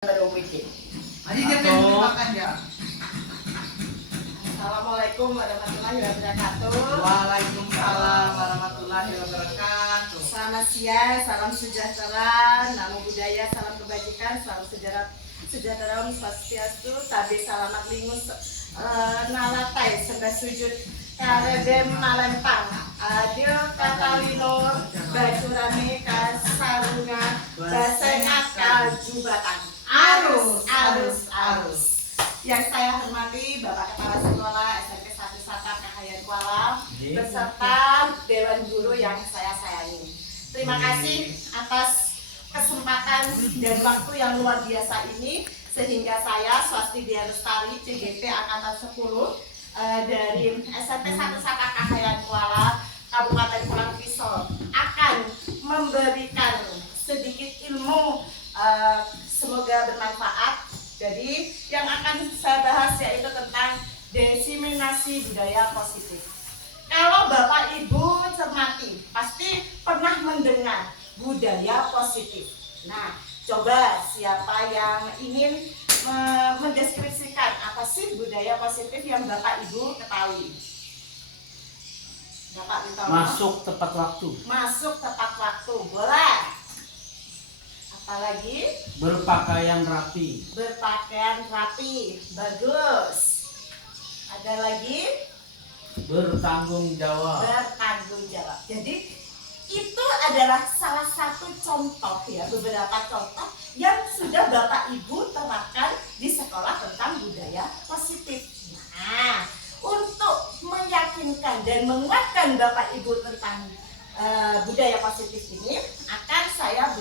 Assalamualaikum warahmatullahi wabarakatuh. Waalaikumsalam warahmatullahi wabarakatuh. Selamat siang, salam sejahtera, namo buddhaya, salam kebajikan, salam sejahtera, Om Swastiastu, tabe salamat lingus, nalatai sembah sujud, karedem malempang, adil katalino, bacurane kasarunga, basengat kajubatan, arus. Yang saya hormati Bapak Kepala Sekolah SMP 1 Satap Kahayan Kuala beserta Dewan Guru yang saya sayangi. Terima kasih atas kesempatan dan waktu yang luar biasa ini sehingga saya Swasti Dia Lestari CGP Angkatan 10 dari SMP 1 Satap Kahayan Kuala Kabupaten Pulang Pisau akan memberikan sedikit ilmu, semoga bermanfaat. Jadi yang akan saya bahas yaitu tentang diseminasi budaya positif. Kalau Bapak Ibu cermati, pasti pernah mendengar budaya positif. Nah, coba siapa yang ingin mendeskripsikan apa sih budaya positif yang Bapak Ibu ketahui? Bapak Ibu Masuk tepat waktu. Masuk tepat waktu, boleh. Apalagi Berpakaian rapi. berpakaian rapi, bagus. Ada lagi Bertanggung jawab. bertanggung jawab. Jadi itu adalah salah satu contoh ya, beberapa contoh yang sudah Bapak Ibu terapkan di sekolah tentang budaya positif. Nah, untuk meyakinkan dan menguatkan Bapak Ibu tentang budaya positif ini, akan saya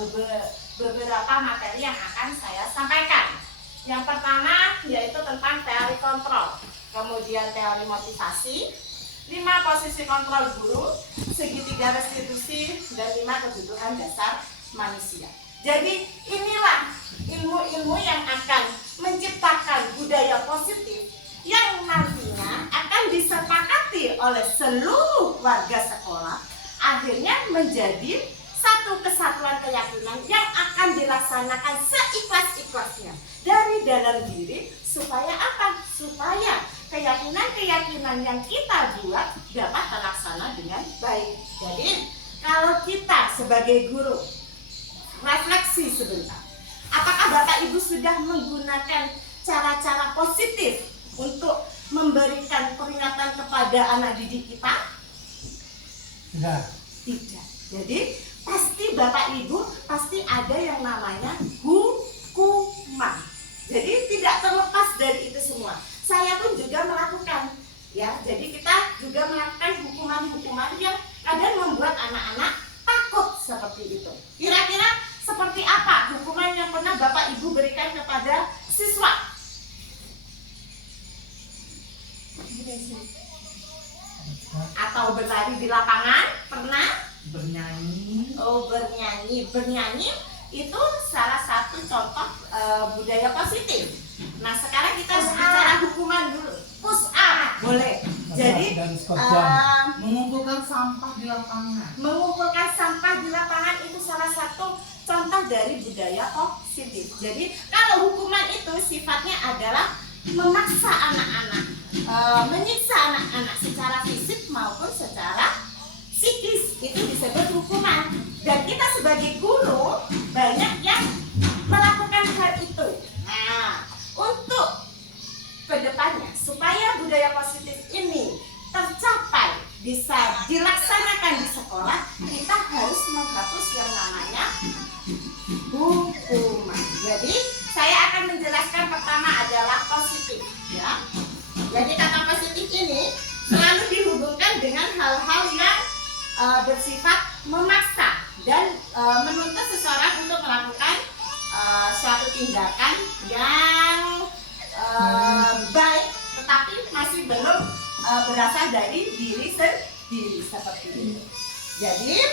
beberapa materi yang akan saya sampaikan. Yang pertama yaitu tentang teori kontrol, kemudian teori motivasi, 5 posisi kontrol guru, segitiga restitusi, dan 5 kebutuhan dasar manusia. Jadi inilah ilmu-ilmu yang akan menciptakan budaya positif yang nantinya akan disepakati oleh seluruh warga sekolah, akhirnya menjadi satu kesatuan keyakinan yang akan dilaksanakan seikhlas-ikhlasnya dari dalam diri, supaya apa? Supaya keyakinan-keyakinan yang kita buat dapat terlaksana dengan baik. Jadi kalau kita sebagai guru refleksi sebentar, apakah Bapak Ibu sudah menggunakan cara-cara positif untuk memberikan peringatan kepada anak didik kita? Tidak. Jadi pasti Bapak Ibu pasti ada yang namanya hukuman. Jadi tidak terlepas dari itu semua. Saya pun juga melakukan, ya. Jadi kita juga melakukan hukuman-hukuman yang kadang membuat anak-anak takut seperti itu. Kira-kira seperti apa hukuman yang pernah Bapak Ibu berikan kepada siswa? Atau berlari di lapangan? Pernah? Bernyanyi. Oh, bernyanyi itu salah satu contoh budaya positif. Nah, sekarang kita bicara hukuman dulu. Push up boleh. Jadi Mengumpulkan sampah di lapangan. mengumpulkan sampah di lapangan itu salah satu contoh dari budaya positif. Jadi kalau hukuman itu sifatnya adalah memaksa anak-anak, menyiksa anak-anak secara fisik maupun secara psikis, itu disebut hukuman. Dan kita sebagai guru banyak yang melakukan hal itu. Nah, untuk kedepannya supaya budaya positif ini tercapai, bisa dilaksanakan di sekolah, kita harus menghapus yang namanya hukuman. Jadi saya akan menjelaskan pertama adalah positif, ya. Jadi kata positif ini selalu dihubungkan dengan hal-hal yang bersifat memaksa dan menuntut seseorang untuk melakukan suatu tindakan yang baik, tetapi masih belum berasal dari diri sendiri seperti itu. Jadi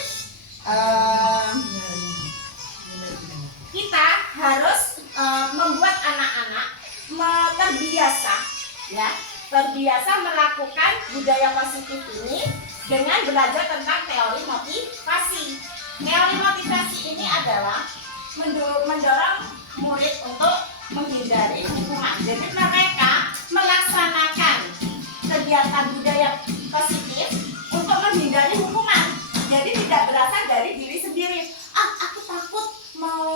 kita harus membuat anak-anak terbiasa melakukan budaya positif ini dengan belajar tentang teori motivasi. Teori motivasi ini adalah mendorong murid untuk menghindari hukuman. Jadi mereka melaksanakan kegiatan budaya positif untuk menghindari hukuman. Jadi tidak berasal dari diri sendiri. Aku takut mau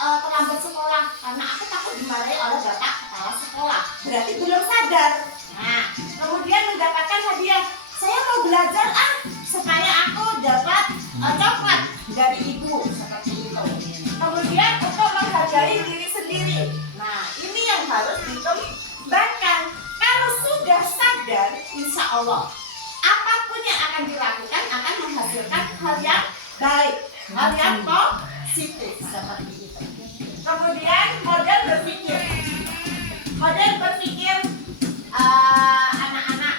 terlambat sekolah karena aku takut dimarahi oleh bapak kepala sekolah. Berarti belum sadar. Nah, kemudian mendapatkan hadiah. Saya mau belajar supaya aku dapat coklat dari ibu seperti itu. Kemudian untuk menghargai diri sendiri. Nah, ini yang harus dikembangkan. Kalau sudah sadar, insya Allah apapun yang akan dilakukan akan menghasilkan hal yang baik, hal yang positif seperti itu. Kemudian model berpikir. Model berpikir anak-anak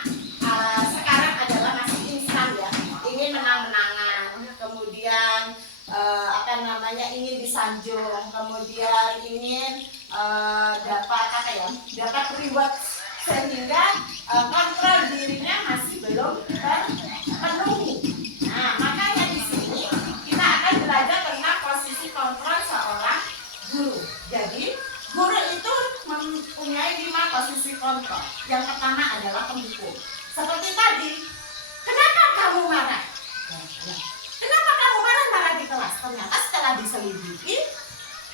sekarang adalah masih instan ya, ingin menang-menangan, kemudian ingin disanjung, kemudian ingin dapat reward, sehingga kontrol dirinya masih belum terpenuhi. Nah, makanya di sini kita akan belajar tentang posisi kontrol seorang guru. Jadi guru itu mempunyai 5 posisi kontrol. Yang pertama adalah penghukum. Seperti tadi, kenapa kamu marah? Kenapa kamu marah di kelas? Ternyata setelah diselidiki,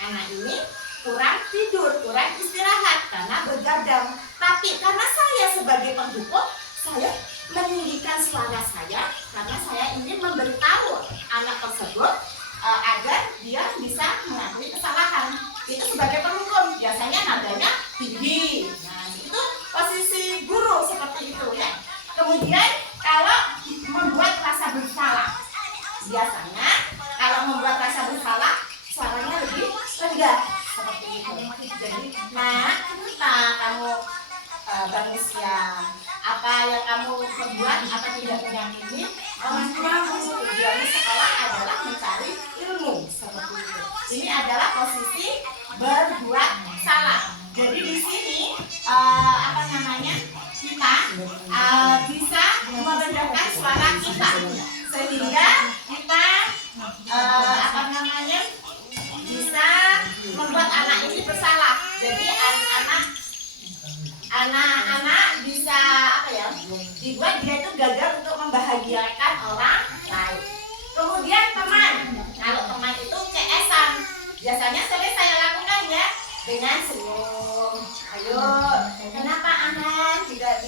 anak ini kurang tidur, kurang istirahat karena begadang. Tapi karena saya sebagai penghukum, saya meninggikan suara saya karena saya ingin memberitahu anak tersebut agar dia bisa mengakui kesalahan. Itu sebagai penghukum, biasanya nadanya tinggi. Nah, itu posisi guru seperti itu ya. Kemudian kalau membuat rasa bersalah, biasanya kalau membuat rasa bersalah suaranya lebih rendah seperti itu. Jadi, kenapa kamu manusia, apa yang kamu perbuat apa tidak menyakiti orang tuamu? Tujuannya sekolah adalah mencari ilmu seperti itu. Ini adalah posisi berbuat salah. Jadi di sini kita bisa merendahkan suara kita sehingga kita bisa membuat anak ini bersalah. Jadi anak-anak bisa dibuat dia itu gagal untuk membahagiakan orang lain. Kemudian teman, kalau teman itu CS-an, biasanya sering saya lakukan ya dengan senyum. Ayo, kenapa anak tidak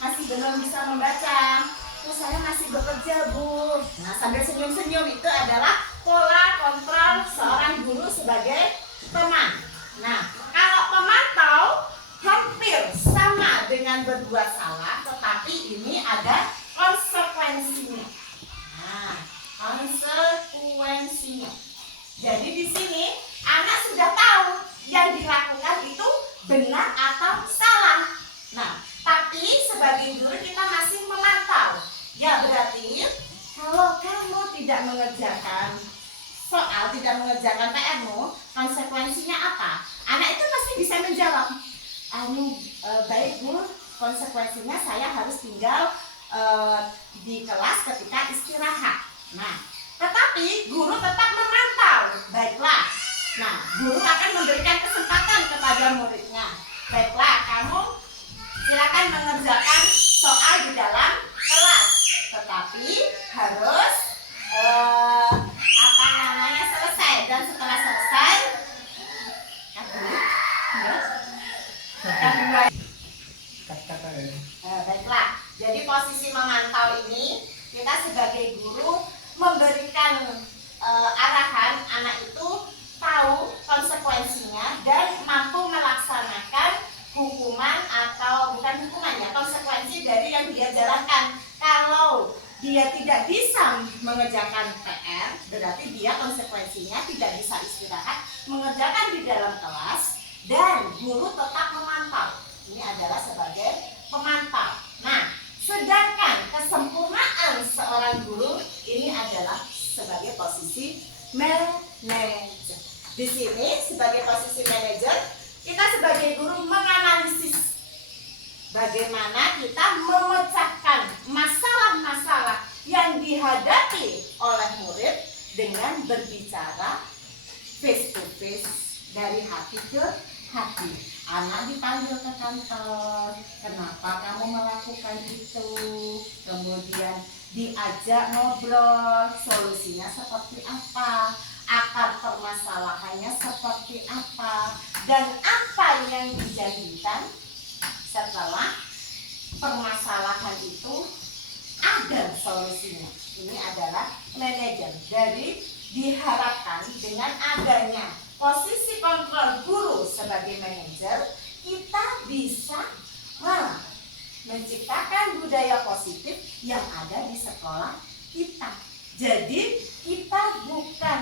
masih belum bisa membaca? Oh, saya masih bekerja, Bu. Nah, sambil senyum-senyum itu adalah pola kontrol seorang guru sebagai teman. Nah, kalau pemantau hampir sama dengan berbuat salah, tetapi ini ada konsekuensinya. Nah, konsekuensinya. Jadi di sini anak sudah tahu yang dilakukan itu benar atau salah. Nah, tapi sebagai guru kita masih memantau. Ya, berarti kalau kamu tidak mengerjakan soal, tidak mengerjakan PR-mu, konsekuensinya apa? Anak itu pasti bisa menjawab, baik Bu, konsekuensinya saya harus tinggal di kelas ketika istirahat. Nah, tetapi guru tetap memantau. Baiklah. Nah, guru akan memberikan kesempatan kepada muridnya. Baiklah, kamu silakan mengerjakan soal di dalam kelas, tetapi harus selesai. Dan setelah selesai, baiklah. Jadi posisi memantau ini kita sebagai guru memberikan arahan anak itu tahu konsekuensinya dan mampu melaksanakan hukuman atau bukan hukuman ya, konsekuensi dari yang dia jalankan. Kalau dia tidak bisa mengerjakan PR, berarti dia konsekuensinya tidak bisa istirahat, mengerjakan di dalam kelas, dan guru tetap memantau. Ini adalah sebagai pemantau. Nah, sedangkan kesempurnaan seorang guru ini adalah sebagai posisi manajer. Di sini sebagai posisi manajer, kita sebagai guru menganalisis bagaimana kita memecahkan masalah-masalah yang dihadapi oleh murid dengan berbicara face to face dari hati ke hati. Anak dipanggil ke kantor, kenapa kamu melakukan itu? Kemudian diajak ngobrol, solusinya seperti apa, akar permasalahannya seperti apa, dan apa yang dijadikan setelah permasalahan itu ada solusinya. Ini adalah manajer. Jadi diharapkan dengan adanya posisi kontrol guru sebagai manajer, kita bisa menciptakan budaya positif yang ada di sekolah kita. Jadi kita bukan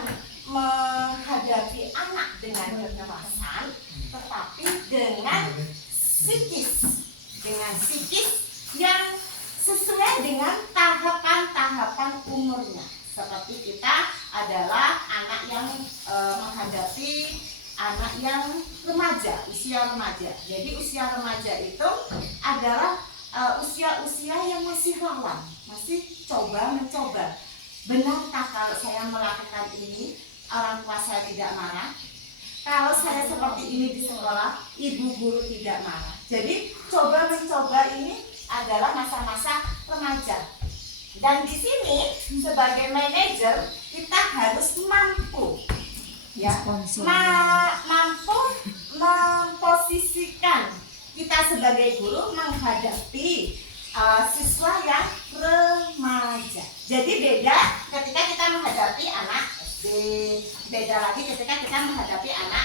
menghadapi anak dengan kekerasan, tetapi dengan psikis yang sesuai dengan tahapan-tahapan umurnya. Seperti kita adalah anak yang menghadapi anak yang remaja, usia remaja. Jadi usia remaja itu adalah usia-usia yang masih rawan, masih mencoba. Benarkah kalau saya melakukan ini, orang tua saya tidak marah? Kalau saya seperti ini di sekolah, ibu guru tidak marah. Jadi mencoba ini adalah masa-masa remaja. Dan di sini sebagai manajer kita harus mampu mampu memposisikan kita sebagai guru menghadapi siswa yang remaja. Jadi beda ketika kita menghadapi anak SD, beda lagi ketika kita menghadapi anak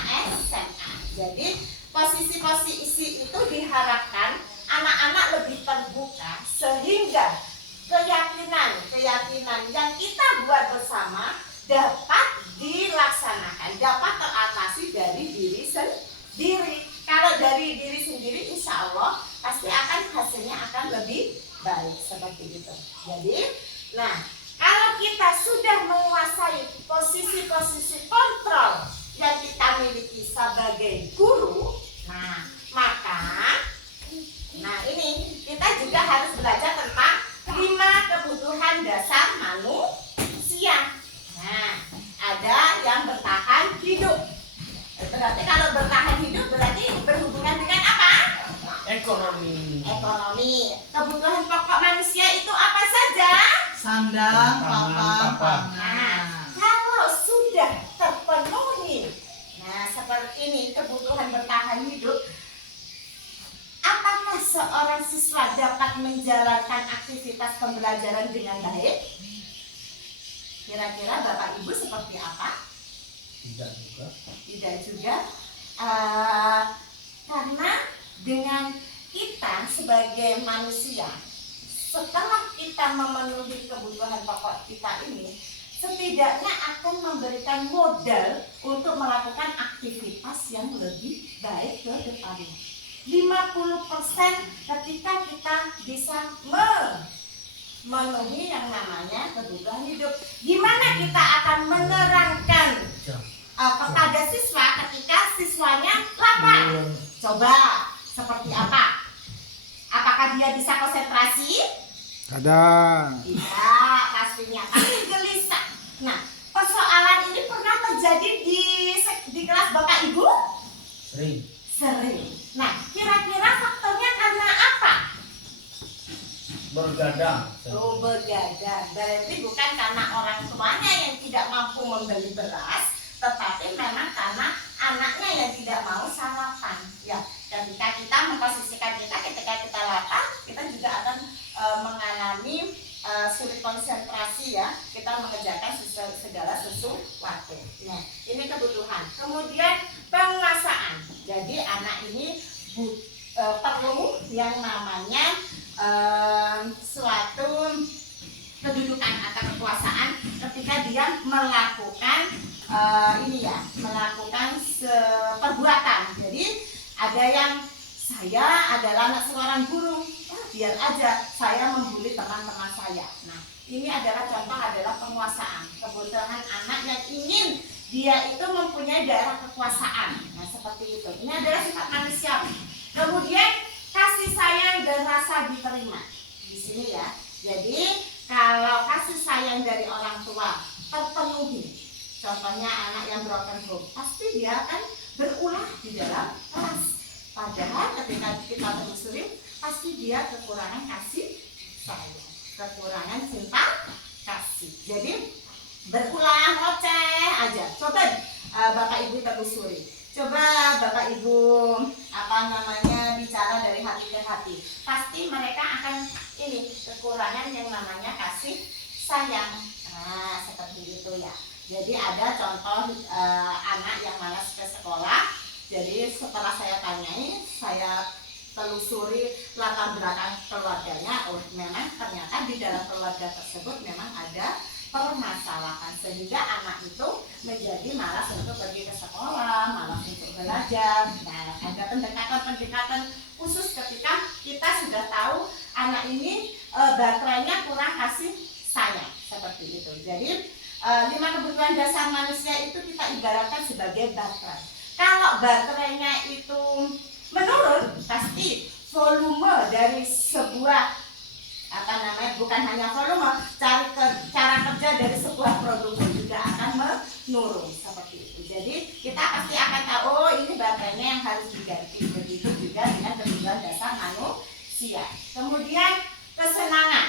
SMA. Jadi posisi-posisi itu diharapkan anak-anak lebih terbuka sehingga keyakinan yang kita buat bersama dapat dilaksanakan, dapat teratasi dari diri sendiri. Kalau dari diri sendiri, insya Allah pasti hasilnya akan lebih baik seperti itu. Jadi, kalau kita sudah menguasai posisi-posisi kontrol yang kita miliki sebagai guru, maka ini kita juga harus belajar tentang 5 kebutuhan dasar manusia. Ada yang bertahan hidup. Berarti kalau bertahan hidup berarti berhubungan dengan apa? Ekonomi. Kebutuhan pokok manusia itu apa saja? Sandang, papan. Kalau sudah terpenuhi, seperti ini kebutuhan bertahan hidup, apakah seorang siswa dapat menjalankan aktivitas pembelajaran dengan baik? Kira-kira Bapak Ibu seperti apa? Tidak juga. Karena dengan kita sebagai manusia, setelah kita memenuhi kebutuhan pokok kita ini, setidaknya akan memberikan modal untuk melakukan aktivitas yang lebih baik ke depannya. 50% ketika kita bisa memenuhi yang namanya kebutuhan hidup. Gimana kita akan menerangkan kepada siswa ketika siswanya lapar? Coba seperti apa? Apakah dia bisa konsentrasi? Ada. Tidak, pastinya pasti gelisah. Persoalan ini pernah terjadi di kelas Bapak Ibu? Sering. Kira-kira faktornya karena apa? Bergadang. Bergadang. Berarti bukan karena orang tuanya yang tidak mampu membeli beras, tetapi memang karena anaknya yang tidak mau sarapan. Ya, ketika kita memposisikan ketika kita lapar, kita juga akan mengalami sulit konsentrasi ya. Kita mengerjakan segala sesuatu. Ini kebutuhan. Kemudian penguasaan. Jadi anak ini perlu yang namanya suatu kedudukan atau kekuasaan ketika dia melakukan melakukan perbuatan. Jadi ada yang saya adalah anak seorang guru, biar aja saya membuli teman-teman saya. Ini adalah contoh adalah penguasaan. Kebutuhan anak yang ingin dia itu mempunyai daerah kekuasaan. Seperti itu. Ini adalah sifat manusiawi. Kemudian kasih sayang dan rasa diterima. Di sini ya. Jadi kalau kasih sayang dari orang tua terpenuhi, contohnya anak yang broken home, pasti dia akan berulah di dalam kelas. Padahal ketika kita telusuri, pasti dia kekurangan kasih sayang, kekurangan cinta kasih. Jadi berulang ngoceh aja. Coba Bapak Ibu telusuri. Coba Bapak Ibu bicara dari hati ke hati. Pasti mereka akan ini kekurangan yang namanya kasih sayang. Nah, seperti itu ya. Jadi ada contoh anak yang malas ke sekolah. Jadi setelah saya tanyai, saya telusuri latar belakang keluarganya. Oh, memang ternyata di dalam keluarga tersebut memang ada permasalahan sehingga anak itu menjadi malas untuk pergi ke sekolah, malas untuk belajar. Nah, ada pendekatan-pendekatan khusus ketika kita sudah tahu anak ini baterainya kurang kasih sayang seperti itu. Jadi 5 kebutuhan dasar manusia itu kita ibaratkan sebagai baterai. Kalau baterainya itu menurun, pasti volume dari sebuah bukan hanya volume, cara kerja dari sebuah produk pun juga akan menurun seperti itu. Jadi kita pasti akan tahu, oh ini baterainya yang harus diganti. Begitu juga dengan kebutuhan dasar manusia. Kemudian kesenangan.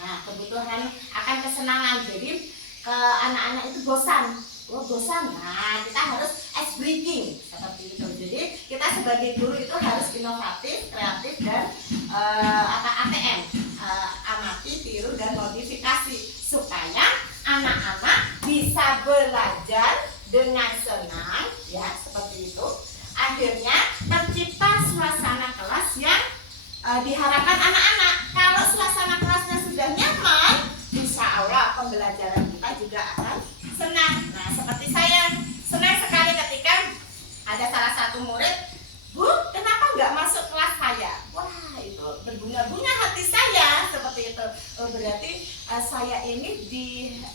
Nah, kebutuhan akan kesenangan. Jadi anak-anak itu bosan. Oh bosan, nah kita harus ice breaking seperti itu. Jadi kita sebagai guru itu harus inovatif, kreatif dan ATM, amati, tiru dan modifikasi supaya anak-anak bisa belajar dengan senang, ya seperti itu. Akhirnya tercipta suasana kelas yang diharapkan anak-anak. Kalau suasana kelasnya sudah nyaman, insya Allah pembelajaran kita juga akan senang. Nah, seperti saya senang sekali ketika ada salah satu murid, Bu, kenapa nggak masuk kelas saya? Wah, itu berbunga-bunga hati saya seperti itu. Oh, berarti saya ini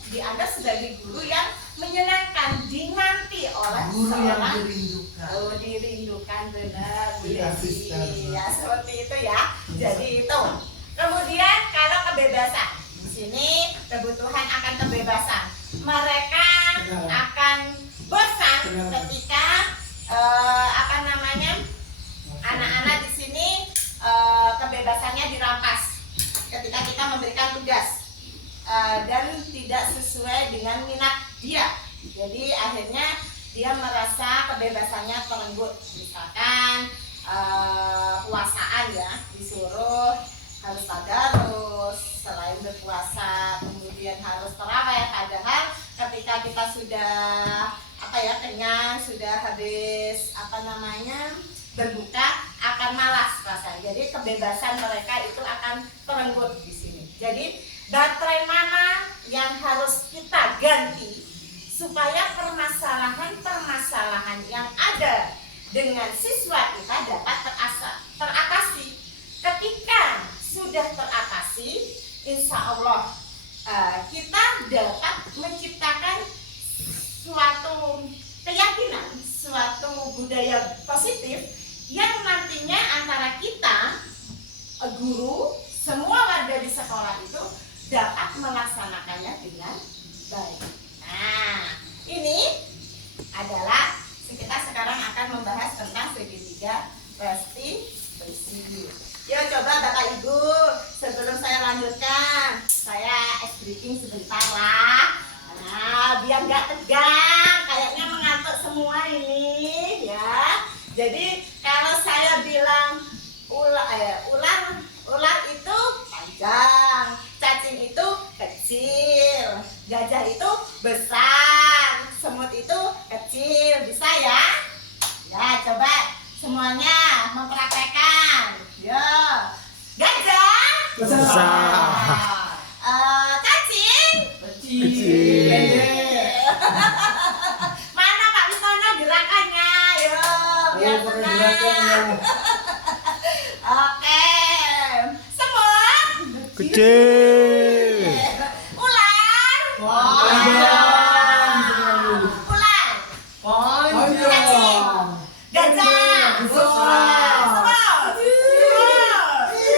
dianggap sebagai guru yang menyenangkan, dinanti oleh guru yang seorang dirindukan. Oh, dirindukan benar, Bu Desi. Dikasih Ya, seperti itu ya. Jadi itu. Kemudian kalau kebebasan, di sini kebutuhan akan kebebasan. Mereka akan bosan ketika anak-anak di sini kebebasannya dirampas ketika kita memberikan tugas dan tidak sesuai dengan minat dia. Jadi akhirnya dia merasa kebebasannya terenggut. Misalkan puasaan ya, disuruh harus tadarus, selain berpuasa kemudian harus tarawih. Padahal ketika kita sudah kenyang, sudah habis berbuka, akan malas rasanya. Jadi kebebasan mereka itu akan terenggut di sini. Jadi baterai mana yang harus kita ganti supaya permasalahan yang ada dengan siswa kita dapat teratasi. Ketika sudah teratasi, insya Allah kita dapat menciptakan suatu keyakinan, suatu budaya positif yang nantinya antara kita, guru, semua warga di sekolah itu dapat melaksanakannya dengan baik. Nah, ini adalah kita sekarang akan membahas tentang segitiga restitusi. Yuk coba Bapak Ibu, sebelum saya lanjutkan, saya briefing sebentar lah. Nah, biar nggak tegang, kayaknya mengantuk semua ini ya. Jadi kalau saya bilang ular itu panjang, cacing itu kecil, gajah itu besar, semut itu kecil, bisa ya? Ya coba semuanya mempraktekkan. Ya, gajah Besar. cacing Kecil. Mana Pak Wistono gerakannya? Yo, biar senang. Oke, semut Kecil. ular Panjang. gajah Besar. semut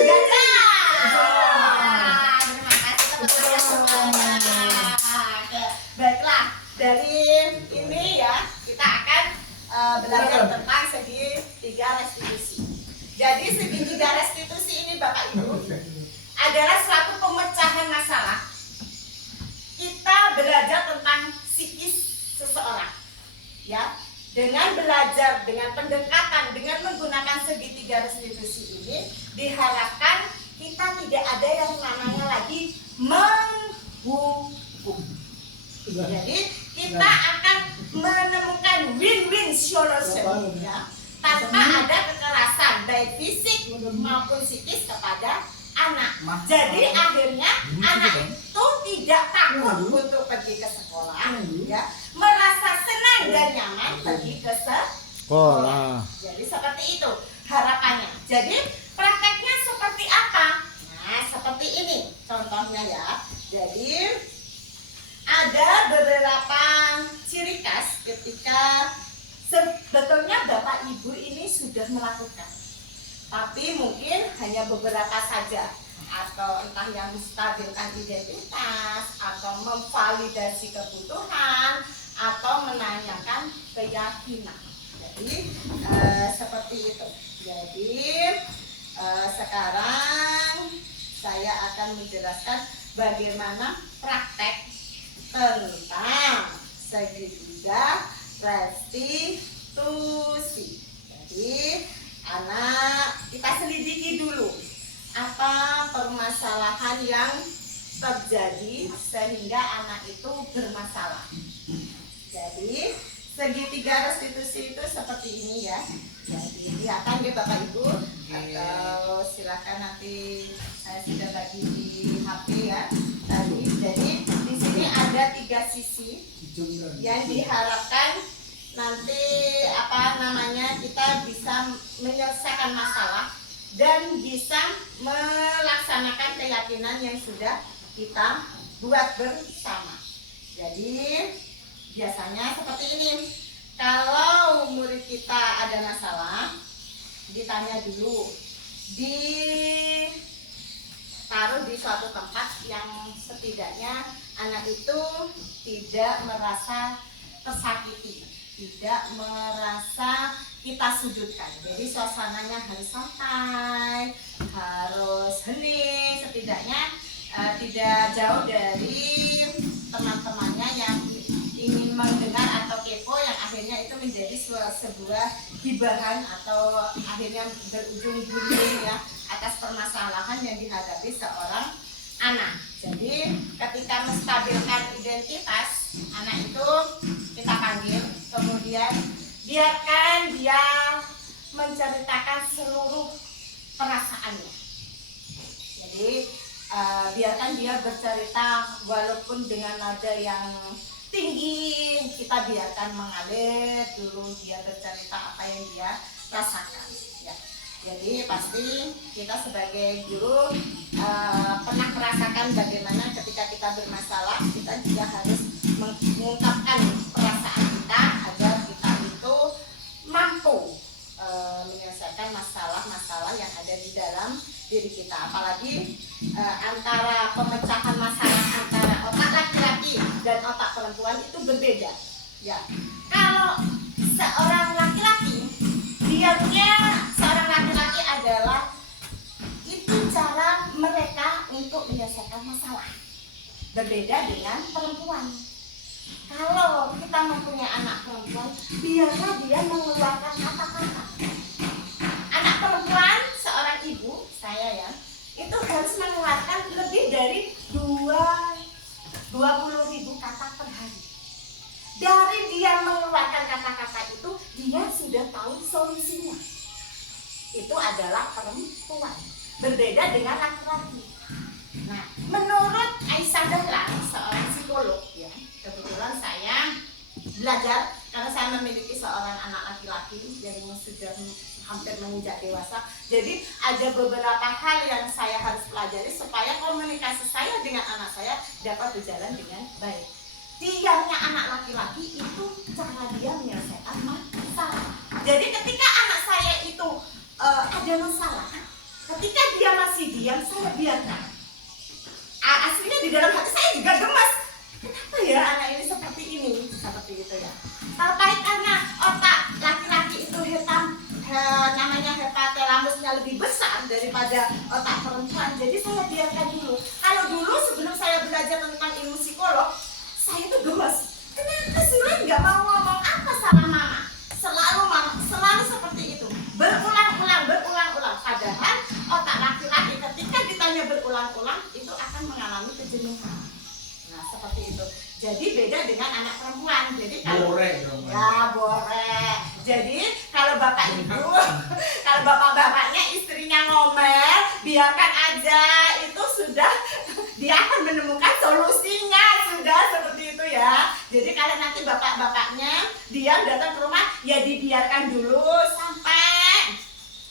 gajah. Terima kasih teman-teman semuanya. Baiklah, dari ini ya kita akan belajar segitiga restitusi. Jadi segitiga restitusi ini Bapak Ibu adalah suatu pemecahan masalah. Kita belajar tentang psikis seseorang, ya. Dengan belajar, dengan pendekatan, dengan menggunakan segitiga restitusi ini, diharapkan kita tidak ada yang namanya lagi menghukum. Jadi kita akan menemukan win-win solution, ya, tanpa ada kekerasan baik fisik maupun psikis kepada anak. Jadi akhirnya anak itu tidak takut untuk pergi ke sekolah, ya, merasa senang dan nyaman pergi ke sekolah. Jadi seperti itu harapannya. Jadi prakteknya seperti apa? Nah, seperti ini contohnya ya. Jadi ada beberapa ciri khas ketika sebetulnya Bapak Ibu ini sudah melakukan, tapi mungkin hanya beberapa saja, atau entah yang menstabilkan identitas, atau memvalidasi kebutuhan, atau menanyakan keyakinan. Jadi seperti itu. Jadi sekarang saya akan menjelaskan bagaimana praktek tentang segitiga restitusi. Jadi anak kita selidiki dulu apa permasalahan yang terjadi sehingga anak itu bermasalah. Jadi segitiga restitusi itu seperti ini ya. Jadi lihatkan ya Bapak Ibu, atau silakan nanti saya sudah bagi di HP ya tadi. Jadi di sini ada 3 sisi yang diharapkan nanti kita bisa menyelesaikan masalah dan bisa melaksanakan keyakinan yang sudah kita buat bersama. Jadi biasanya seperti ini, kalau murid kita ada masalah, ditanya dulu, ditaruh di suatu tempat yang setidaknya anak itu tidak merasa tersakiti, tidak merasa kita sudutkan. Jadi suasananya harus santai, harus hening, setidaknya tidak jauh dari teman-temannya yang ingin mendengar atau kepo, yang akhirnya itu menjadi sebuah hibahan atau akhirnya berujung bullying ya atas permasalahan yang dihadapi seorang anak. Jadi ketika menstabilkan identitas anak itu, kita panggil, kemudian biarkan dia menceritakan seluruh perasaannya. Jadi biarkan dia bercerita walaupun dengan nada yang tinggi, kita biarkan mengalir dulu, dia bercerita apa yang dia rasakan ya. Jadi pasti kita sebagai guru pernah merasakan bagaimana ketika kita bermasalah, kita juga harus mengungkapkan perasaan kita agar kita itu mampu menyelesaikan masalah-masalah yang ada di dalam diri kita. Apalagi antara pemecahan masalah antara otak laki-laki dan otak perempuan itu berbeda ya. Kalau seorang laki-laki, diamnya seorang laki-laki adalah itu cara mereka untuk menyelesaikan masalah, berbeda dengan perempuan. Kalau kita mempunyai anak perempuan, biarlah dia mengeluarkan kata-kata. Anak perempuan, seorang ibu, saya ya, itu harus mengeluarkan lebih dari 20.000 kata per hari. Dari dia mengeluarkan kata-kata itu, dia sudah tahu solusinya. Itu adalah perempuan, berbeda dengan laki-laki. Nah, menurut Aisyah Dahlan, seorang psikolog ya, kebetulan saya belajar karena saya memiliki seorang anak laki-laki yang sudah hampir menginjak dewasa. Jadi ada beberapa hal yang saya harus pelajari supaya komunikasi saya dengan anak saya dapat berjalan dengan baik. Diamnya anak laki-laki itu cara dia menyelesaikan masalah. Jadi ketika anak saya itu ada masalah, ketika dia masih diam, saya biarkan. Aslinya di dalam hati saya juga gemas. Kenapa ya anak ini seperti itu ya? Tapi karena otak laki-laki itu hitam pada otak perempuan. Jadi saya biarkan dulu. Kalau dulu sebelum saya belajar tentang ilmu psikolog, saya itu gemes. Kenapa sih Len nggak mau ngomong apa sama mama? Selalu seperti itu. Berulang-ulang. Padahal otak laki-laki ketika ditanya berulang-ulang itu akan mengalami kejenuhan. Nah seperti itu. Jadi beda dengan anak perempuan. Jadi kalau borek. Jadi kalau bapak ibu, kalau bapak-bapaknya istrinya ngomel, biarkan aja, itu sudah dia akan menemukan solusinya, sudah seperti itu ya. Jadi kalau nanti bapak-bapaknya dia datang ke rumah, ya dibiarkan dulu sampai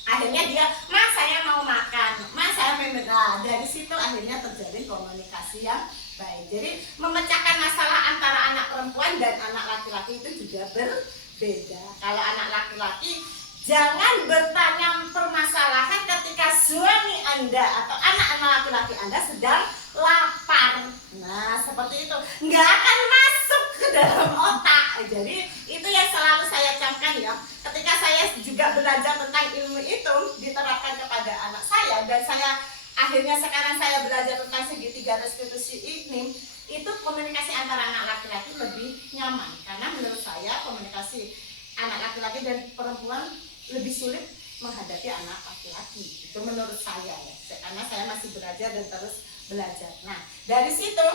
akhirnya dia, mas saya mau makan, mas saya mau makan. Dari situ akhirnya terjadi komunikasi yang baik. Jadi memecahkan masalah antara anak perempuan dan anak laki-laki itu juga berbeda. Kalau anak laki-laki jangan bertanya permasalahan ketika suami Anda atau anak-anak laki-laki Anda sedang lapar. Nah seperti itu, nggak akan masuk ke dalam otak. Jadi itu yang selalu saya camkan ya. Ketika saya juga belajar tentang ilmu itu diterapkan kepada anak saya, dan saya akhirnya sekarang saya belajar tentang segitiga restitusi ini, itu komunikasi antara anak laki-laki lebih nyaman. Karena menurut saya komunikasi anak laki-laki dan perempuan lebih sulit menghadapi anak laki-laki. Itu menurut saya ya, karena saya masih belajar dan terus belajar. Nah dari situ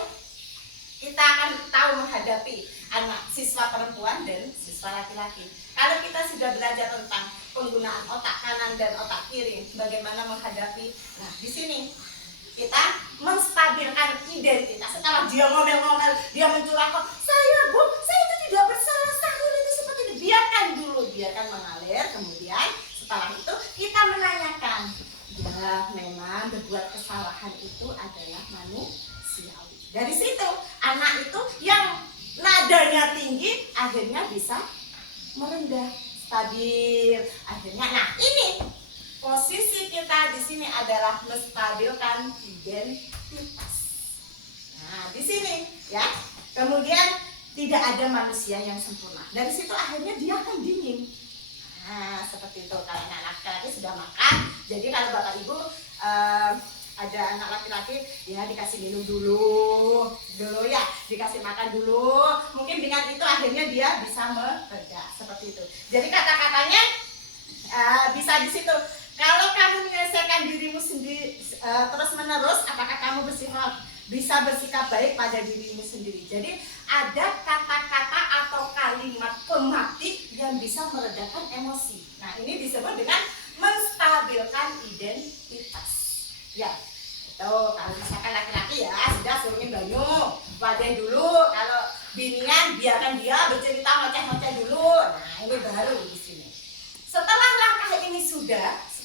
kita akan tahu menghadapi anak siswa perempuan dan siswa laki-laki. Kalau kita sudah belajar tentang penggunaan otak kanan dan otak kiri, bagaimana menghadapi. Nah di sini kita menstabilkan identitas. Setelah dia ngomel-ngomel, dia mencurahkan, saya bu, saya itu tidak bersalah, saya itu seperti itu. Biarkan dulu, biarkan mengalir. Kemudian setelah itu kita menanyakan, ya memang berbuat kesalahan itu adalah manusiawi. Dari situ anak itu yang nadanya tinggi akhirnya bisa merendah, stabil. Akhirnya, nah ini posisi kita di sini adalah menstabilkan identitas. Nah di sini ya. Kemudian tidak ada manusia yang sempurna. Dari situ akhirnya dia akan dingin. Nah seperti itu. Kalau anak laki-laki sudah makan, jadi kalau bapak ibu ada anak laki-laki ya dikasih minum dulu ya, dikasih makan dulu. Mungkin dengan itu akhirnya dia bisa mereda seperti itu. Jadi kata-katanya bisa di situ. Kalau kamu menyelesaikan dirimu sendiri terus menerus, apakah kamu bisa bersikap baik pada dirimu sendiri? Jadi ada kata-kata atau kalimat pematik yang bisa meredakan emosi. Nah ini disebut dengan menstabilkan identitas. Ya, itu kalau misalkan laki-laki ya sudah suruhin banyu, wadah dulu. Kalau binian biarkan dia bercerita ngoceh-ngoceh dulu. Nah ini baru di sini. Setelah langkah ini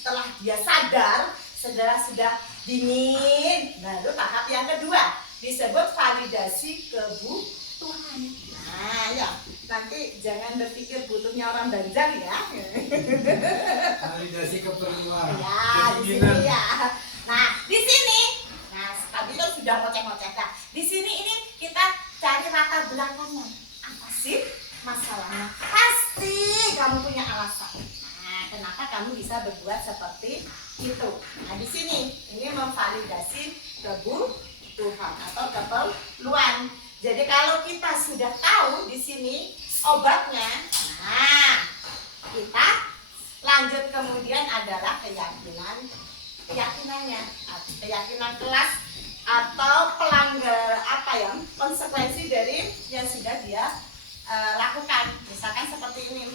setelah dia sadar, sudah dingin, baru tahap yang kedua disebut validasi kebutuhan. Nah ya, nanti jangan berpikir butuhnya orang Banjar ya. Validasi keperluan. Ya, di sini ya. Nah, di sini, tadi itu sudah ngoceh-ngoceh. Nah, di sini ini kita cari latar belakangnya. Apa sih masalahnya? Pasti kamu punya alasan. Nah, kenapa kamu bisa berbuat seperti itu? Nah, di sini ini memvalidasi kebutuhan atau keperluan. Jadi kalau kita sudah tahu di sini obatnya, nah kita lanjut kemudian adalah keyakinannya, keyakinan kelas atau pelanggar konsekuensi dari yang sudah dia lakukan. Misalkan seperti ini,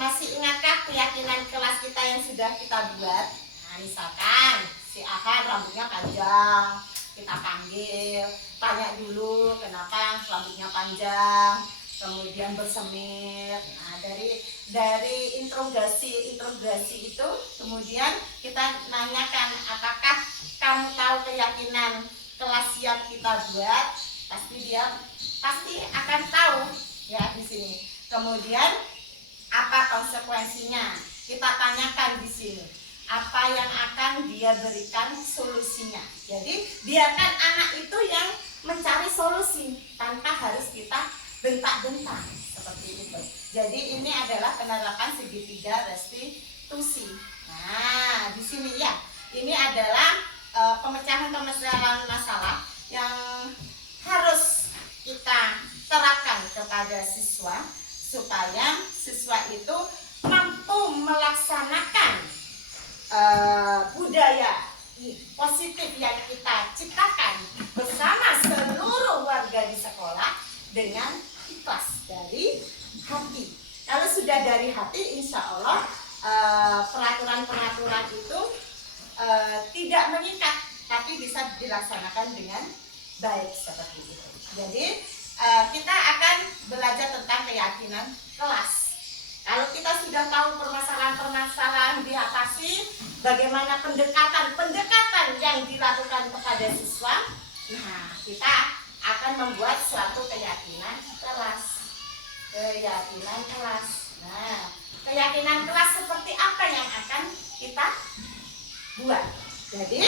masih ingatkah keyakinan kelas kita yang sudah kita buat? Nah misalkan si Aha rambutnya panjang, kita panggil, tanya dulu kenapa rambutnya panjang, kemudian bersemir. Nah dari interogasi itu kemudian kita nanyakan, apakah kamu tahu keyakinan kelas yang kita buat? Pasti akan tahu ya di sini. Kemudian apa konsekuensinya? Kita tanyakan di sini. Apa yang akan dia berikan solusinya? Jadi biarkan anak itu yang mencari solusi tanpa harus kita bentak-bentak seperti itu. Jadi ini adalah penerapan segitiga restitusi. Nah di sini ya. ini adalah pemecahan-pemecahan masalah yang harus kita terapkan kepada siswa supaya siswa itu mampu melaksanakan budaya positif yang kita ciptakan bersama seluruh warga di sekolah dengan ikhlas dari hati. Kalau sudah dari hati, insya Allah peraturan-peraturan itu tidak mengikat, tapi bisa dilaksanakan dengan baik seperti itu. Jadi kita akan belajar tentang keyakinan kelas. Kalau kita sudah tahu permasalahan-permasalahan diatasi, bagaimana pendekatan yang dilakukan kepada siswa, nah kita akan membuat suatu keyakinan kelas. Keyakinan kelas. Nah, keyakinan kelas seperti apa yang akan kita buat? Jadi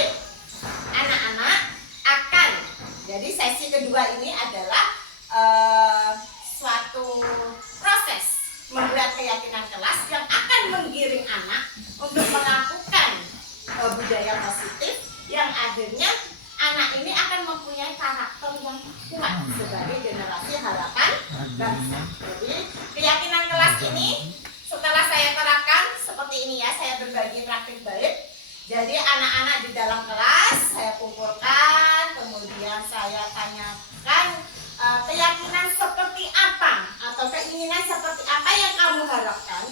anak-anak akan, jadi sesi kedua ini adalah suatu proses membuat keyakinan kelas yang akan menggiring anak untuk melakukan budaya positif yang akhirnya anak ini akan mempunyai karakter yang kuat sebagai generasi harapan bangsa. Jadi keyakinan kelas ini setelah saya terapkan seperti ini ya, saya berbagi praktik baik. Jadi anak-anak di dalam kelas saya kumpulkan, kemudian saya tanyakan keyakinan seperti apa atau keinginan seperti apa yang kamu harapkan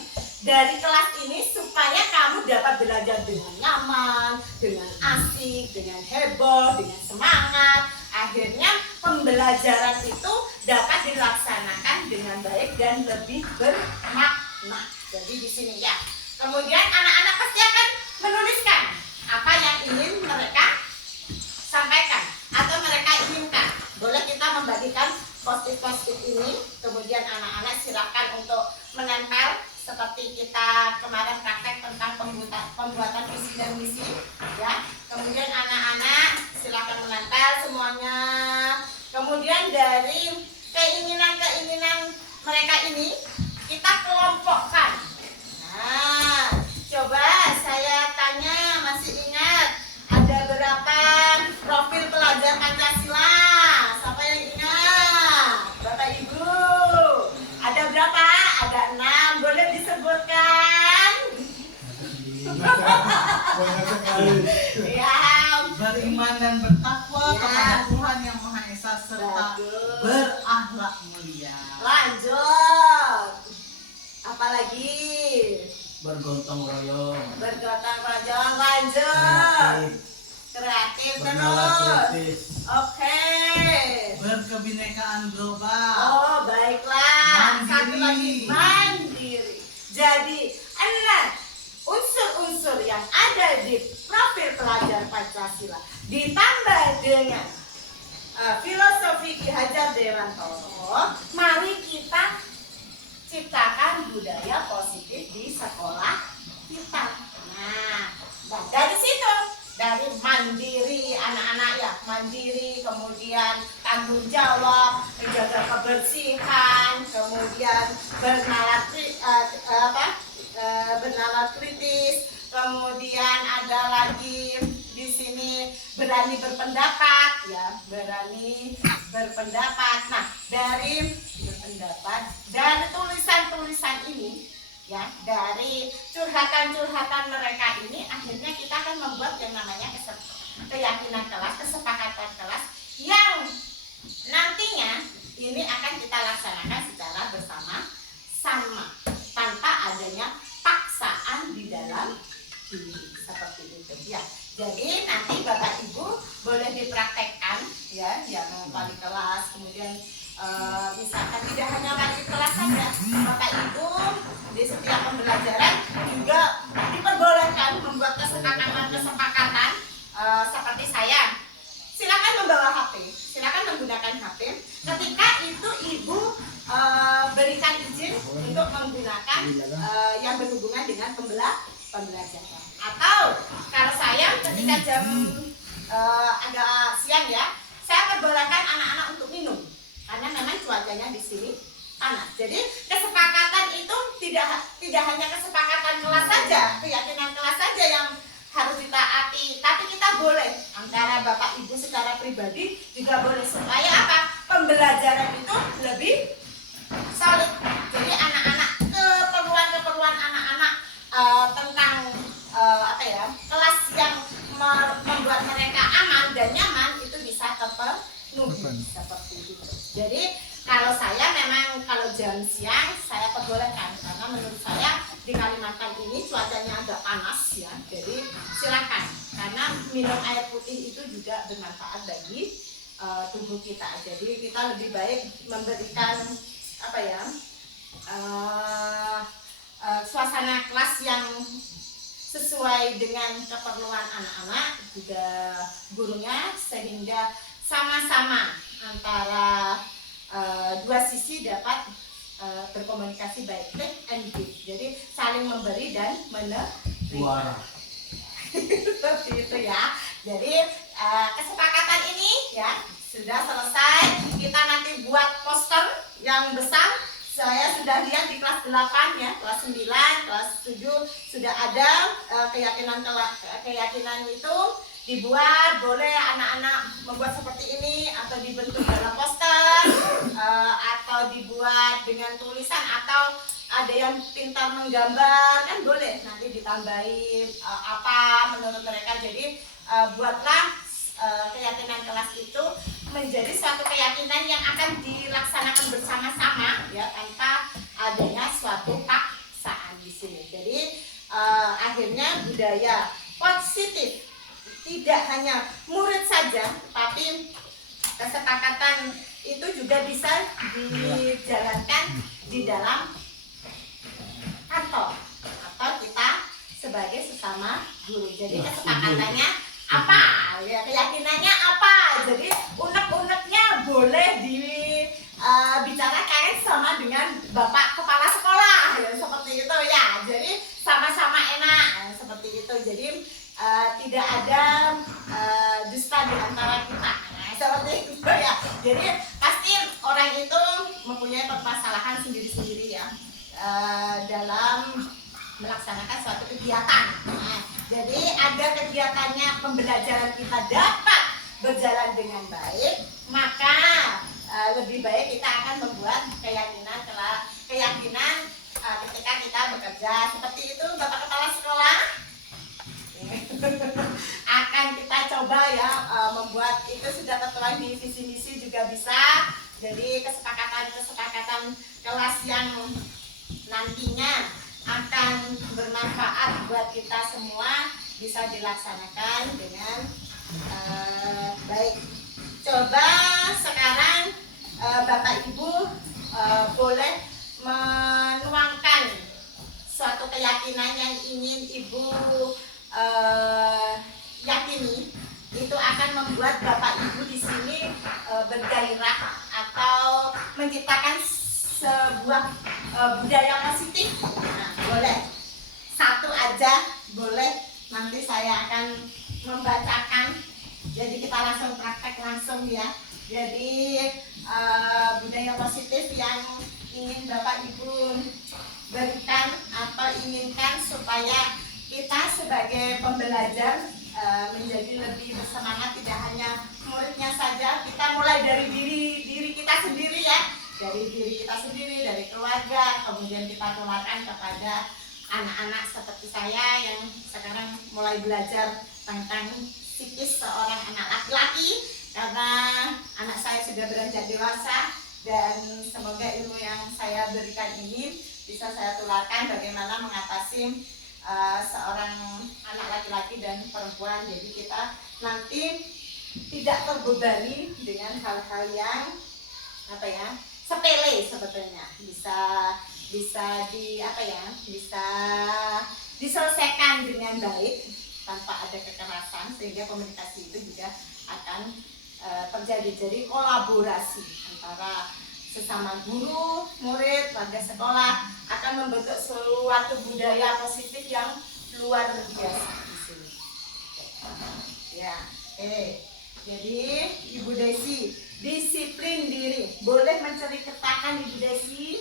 dari kelas ini supaya kamu dapat belajar dengan nyaman, dengan asik, dengan heboh, dengan semangat. Akhirnya pembelajaran itu dapat dilaksanakan dengan baik dan lebih bermakna. Jadi di sini ya. Kemudian anak-anak pasti akan menuliskan apa yang ingin mereka sampaikan atau mereka inginkan. Boleh kita membagikan post-it ini, kemudian anak-anak silakan untuk menempel seperti kita kemarin praktek tentang pembuatan visi dan misi ya. Kemudian anak-anak silakan menempel semuanya. Kemudian dari keinginan-keinginan mereka ini kita kelompokkan. Nah, coba saya tanya, masih ingat ada berapa profil pelajar Pancasila? Siapa yang ingat? Bapak Ibu, ada berapa? Ada 6, boleh disebutkan? Ya, beriman dan bertakwa Ya. kepada Tuhan yang Maha Esa serta bagus. berakhlak mulia. Lanjut. Apalagi? Bergotong royong, Bergotong royong. Lanjut. Kreatif bernalar terus. kritis, Oke. Berkebinekaan global. Oh, baiklah. Mandiri. Satu lagi, mandiri. Jadi, 6 unsur-unsur yang ada di profil pelajar Pancasila ditambah dengan filosofi Ki Hajar Dewantoro, mari kita ciptakan budaya positif di sekolah kita. Nah, dari situ, dari mandiri anak-anak ya, mandiri, kemudian tanggung jawab, menjaga kebersihan, kemudian bernalar kritis, kemudian ada lagi di sini berani berpendapat ya, berani berpendapat. Nah, dari berpendapat dan tulisan-tulisan ini ya, dari curhatan-curhatan mereka ini akhirnya kita akan membuat yang namanya keyakinan kelas, kesepakatan kelas yang nantinya ini akan kita laksanakan secara bersama-sama tanpa adanya paksaan di dalam diri seperti itu ya. Jadi nanti Bapak Ibu boleh dipraktekkan ya, yang wali kelas, kemudian misalkan tidak hanya wali kelas saja, Bapak Ibu di setiap pembelajaran juga diperbolehkan membuat kesepakatan seperti saya. Silakan membawa HP, silakan menggunakan HP. Ketika itu Ibu berikan izin untuk menggunakan yang berhubungan dengan pembelajaran. Atau kalau saya ketika jam agak siang ya, saya perbolehkan anak-anak untuk minum karena memang cuacanya di sini panas. Jadi kesepakatan itu tidak hanya kesepakatan kelas saja, keyakinan kelas saja yang harus ditaati antara Bapak Ibu secara pribadi juga boleh, supaya apa? Pembelajaran itu lebih solid. Jadi anak-anak, keperluan anak-anak tentang apa ya, kelas yang membuat mereka aman dan nyaman itu bisa terpenuhi seperti itu. Jadi kalau saya memang kalau jam siang saya perbolehkan, karena menurut saya di Kalimantan ini cuacanya agak panas ya. Jadi silakan, karena minum air putih itu juga bermanfaat bagi tubuh kita. Jadi kita lebih baik memberikan apa ya, suasana kelas yang sesuai dengan keperluan anak-anak juga gurunya, sehingga sama-sama antara dua sisi dapat berkomunikasi baik, take and give. Jadi saling memberi dan menerima. Seperti itu ya. Jadi kesepakatan ini ya sudah selesai. Kita nanti buat poster yang besar. Saya sudah lihat di kelas 8 ya, kelas 9, kelas 7 sudah ada keyakinan itu dibuat. Boleh anak-anak membuat seperti ini, atau dibentuk dalam poster, atau dibuat dengan tulisan, atau ada yang pintar menggambar, kan boleh nanti ditambahin apa menurut mereka. Jadi buatlah keyakinan kelas itu menjadi suatu keyakinan yang akan dilaksanakan bersama-sama ya, tanpa adanya suatu paksaan di sini. Jadi akhirnya budaya positif tidak hanya murid saja, tapi kesepakatan itu juga bisa dijalankan di dalam kantor atau kita sebagai sesama guru. Jadi kesepakatannya apa ya, keyakinannya apa. Jadi unek-uneknya boleh dibicarakan sama dengan Bapak Kepala Sekolah ya, seperti itu ya. Jadi sama-sama enak seperti itu. Jadi tidak ada dusta di antara kita, seperti itu ya. Jadi pasti orang itu mempunyai permasalahan sendiri-sendiri ya dalam melaksanakan suatu kegiatan. Jadi agar kegiatannya pembelajaran kita dapat berjalan dengan baik, maka lebih baik kita akan membuat keyakinan ketika kita bekerja. Seperti itu Bapak Kepala Sekolah. Akan kita coba ya membuat itu, sudah tertuang di visi misi juga bisa. Jadi kesepakatan kelas yang nantinya akan bermanfaat buat kita semua bisa dilaksanakan dengan baik. Coba sekarang Bapak Ibu boleh menuangkan suatu keyakinan yang ingin Ibu yakini, itu akan membuat Bapak Ibu di sini bergairah atau menciptakan sebuah budaya positif. Nah, boleh satu aja, boleh. Nanti saya akan membacakan. Jadi kita langsung praktek langsung ya. Jadi budaya positif yang ingin Bapak Ibu berikan atau inginkan supaya kita sebagai pembelajar menjadi lebih bersemangat, tidak hanya muridnya saja. Kita mulai dari diri kita sendiri ya, dari diri kita sendiri, dari keluarga, kemudian kita tularkan kepada anak-anak seperti saya yang sekarang mulai belajar tentang psikis seorang anak laki-laki, karena anak saya sudah beranjak dewasa. Dan semoga ilmu yang saya berikan ini bisa saya tularkan bagaimana mengatasi seorang anak laki-laki dan perempuan. Jadi kita nanti tidak terbebani dengan hal-hal yang apa ya, sepele sebetulnya. Bisa diselesaikan dengan baik tanpa ada kekerasan, sehingga komunikasi itu juga akan terjadi. Jadi kolaborasi antara sesama guru, murid, warga sekolah akan membentuk suatu budaya positif yang luar biasa di sini. Ya, jadi Ibu Desi, disiplin diri. Boleh menceritakan Ibu Desi?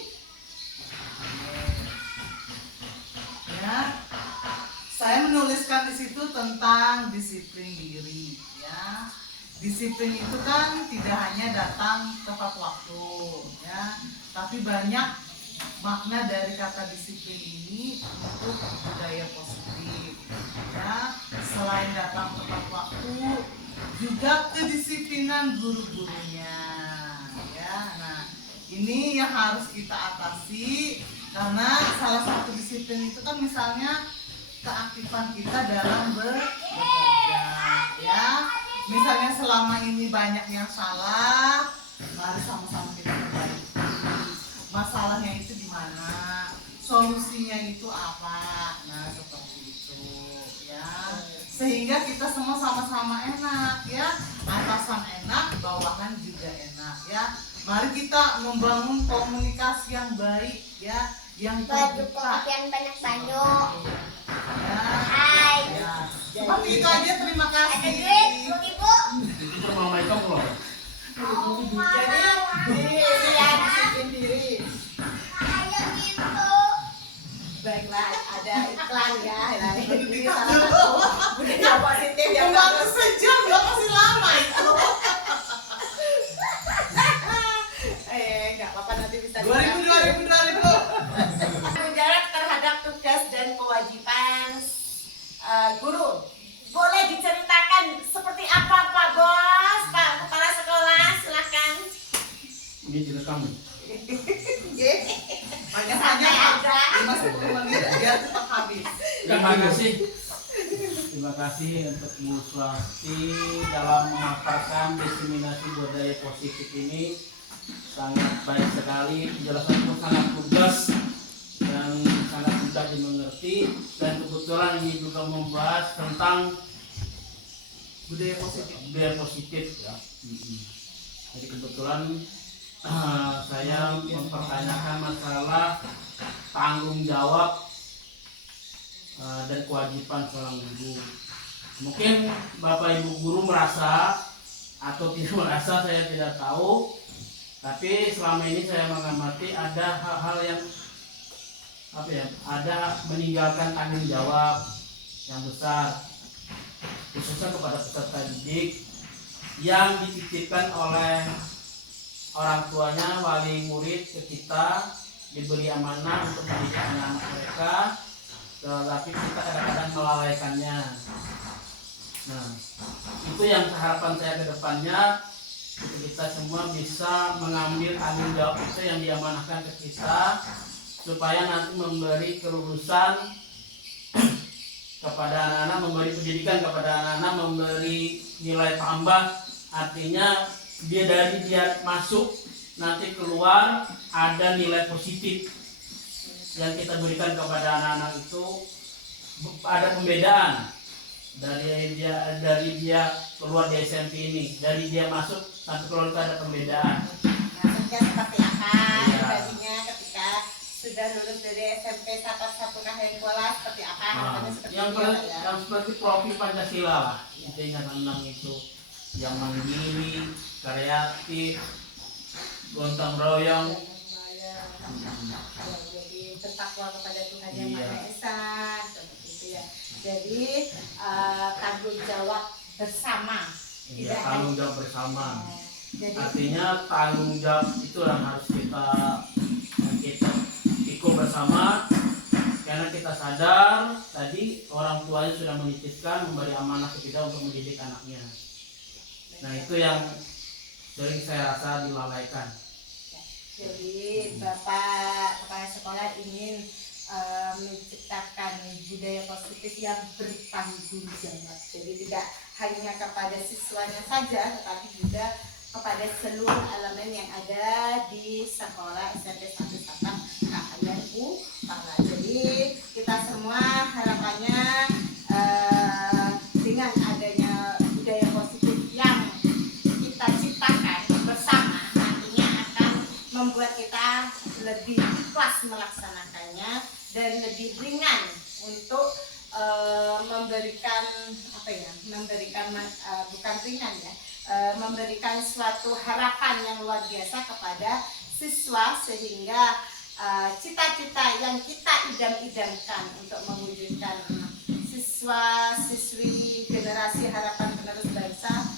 Ya, saya menuliskan di situ tentang disiplin diri. Ya, ya. Disiplin itu kan tidak hanya datang tepat waktu ya, tapi banyak makna dari kata disiplin ini untuk budaya positif ya. Selain datang tepat waktu, juga kedisiplinan guru-gurunya ya. Nah, ini yang harus kita atasi, karena salah satu disiplin itu kan misalnya keaktifan kita dalam bekerja ya. Misalnya selama ini banyak yang salah, mari sama-sama kita perbaiki. Masalahnya itu di mana, solusinya itu apa. Nah, seperti itu ya. Sehingga kita semua sama-sama enak ya. Atasan enak, bawahan juga enak ya. Mari kita membangun komunikasi yang baik ya, yang Baju terbuka. yang banyak-banyak. Ya. Hai. Ya. Seperti itu aja, terima kasih. Ada duit, Ibu. Itu mama itu loh. Jadi ini ya disiplin diri. Ayo gitu. Baiklah, ada iklan ya. Nah, ini salah satu budaya positif yang Pembantu bagus. sejam loh, masih lama itu. Nggak apa-apa, nanti bisa 2000. Tanggung jawab terhadap tugas dan kewajiban guru. Boleh diceritakan seperti apa Pak Bos, Pak Kepala Sekolah, silakan. Ini direkam. Banyak-banyak aja. 5-10 menit biar cepat habis. Terima kasih. Terima kasih untuk Bu Swasti dalam memaparkan diseminasi budaya positif ini. Sangat baik sekali, penjelasan pun sangat lugas dan sangat mudah dimengerti, dan kebetulan ini juga membahas tentang budaya positif ya. Jadi kebetulan saya mempertanyakan masalah tanggung jawab dan kewajiban seorang guru. Mungkin Bapak Ibu guru merasa atau tidak merasa, saya tidak tahu. Tapi selama ini saya mengamati ada hal-hal yang ada meninggalkan tanggung jawab yang besar, khususnya kepada peserta didik yang dititipkan oleh orang tuanya, wali murid ke kita, diberi amanah untuk mendidik anak-anak mereka, tetapi kita kadang-kadang melalaikannya. Nah, itu yang harapan saya ke depannya, kita semua bisa mengambil tanggung jawab itu yang diamanahkan ke kita, supaya nanti memberi kelulusan kepada anak-anak, memberi pendidikan kepada anak-anak, memberi nilai tambah. Artinya dia masuk nanti keluar ada nilai positif yang kita berikan kepada anak-anak. Itu ada pembedaan dari dia keluar di SMP ini, dari dia masuk sampai keluar itu ada pembedaan. Maksudnya seperti apa? Iya. Dibandingnya ketika sudah lulus dari SMP satu sekolah seperti apa? Harapannya seperti Yang apa ya? yang seperti profil Pancasila lah, intinya tentang itu, yang mandiri, kreatif, gotong royong. Jadi bertakwa kepada Tuhan yang Iya. Maha Esa, seperti itu ya. Jadi tanggung jawab bersama. Ya, tanggung jawab bersama. Jadi Artinya tanggung jawab itu yang harus kita pikul bersama, karena kita sadar tadi orang tuanya sudah menitipkan, memberi amanah ke kita untuk mendidik anaknya. Nah, itu yang sering saya rasa dilalaikan. Jadi Bapak Kepala Sekolah ingin menciptakan budaya positif yang bertanggung jawab. Jadi tidak hanya kepada siswanya saja, tetapi juga kepada seluruh elemen yang ada di sekolah SMP 1 Satang Kahayan Utara. Jadi kita semua harapannya dengan adanya budaya positif yang kita ciptakan bersama, nantinya akan membuat kita lebih ikhlas melaksanakannya dan lebih ringan untuk memberikan suatu harapan yang luar biasa kepada siswa, sehingga cita-cita yang kita idam-idamkan untuk mewujudkan siswa siswi generasi harapan penerus bangsa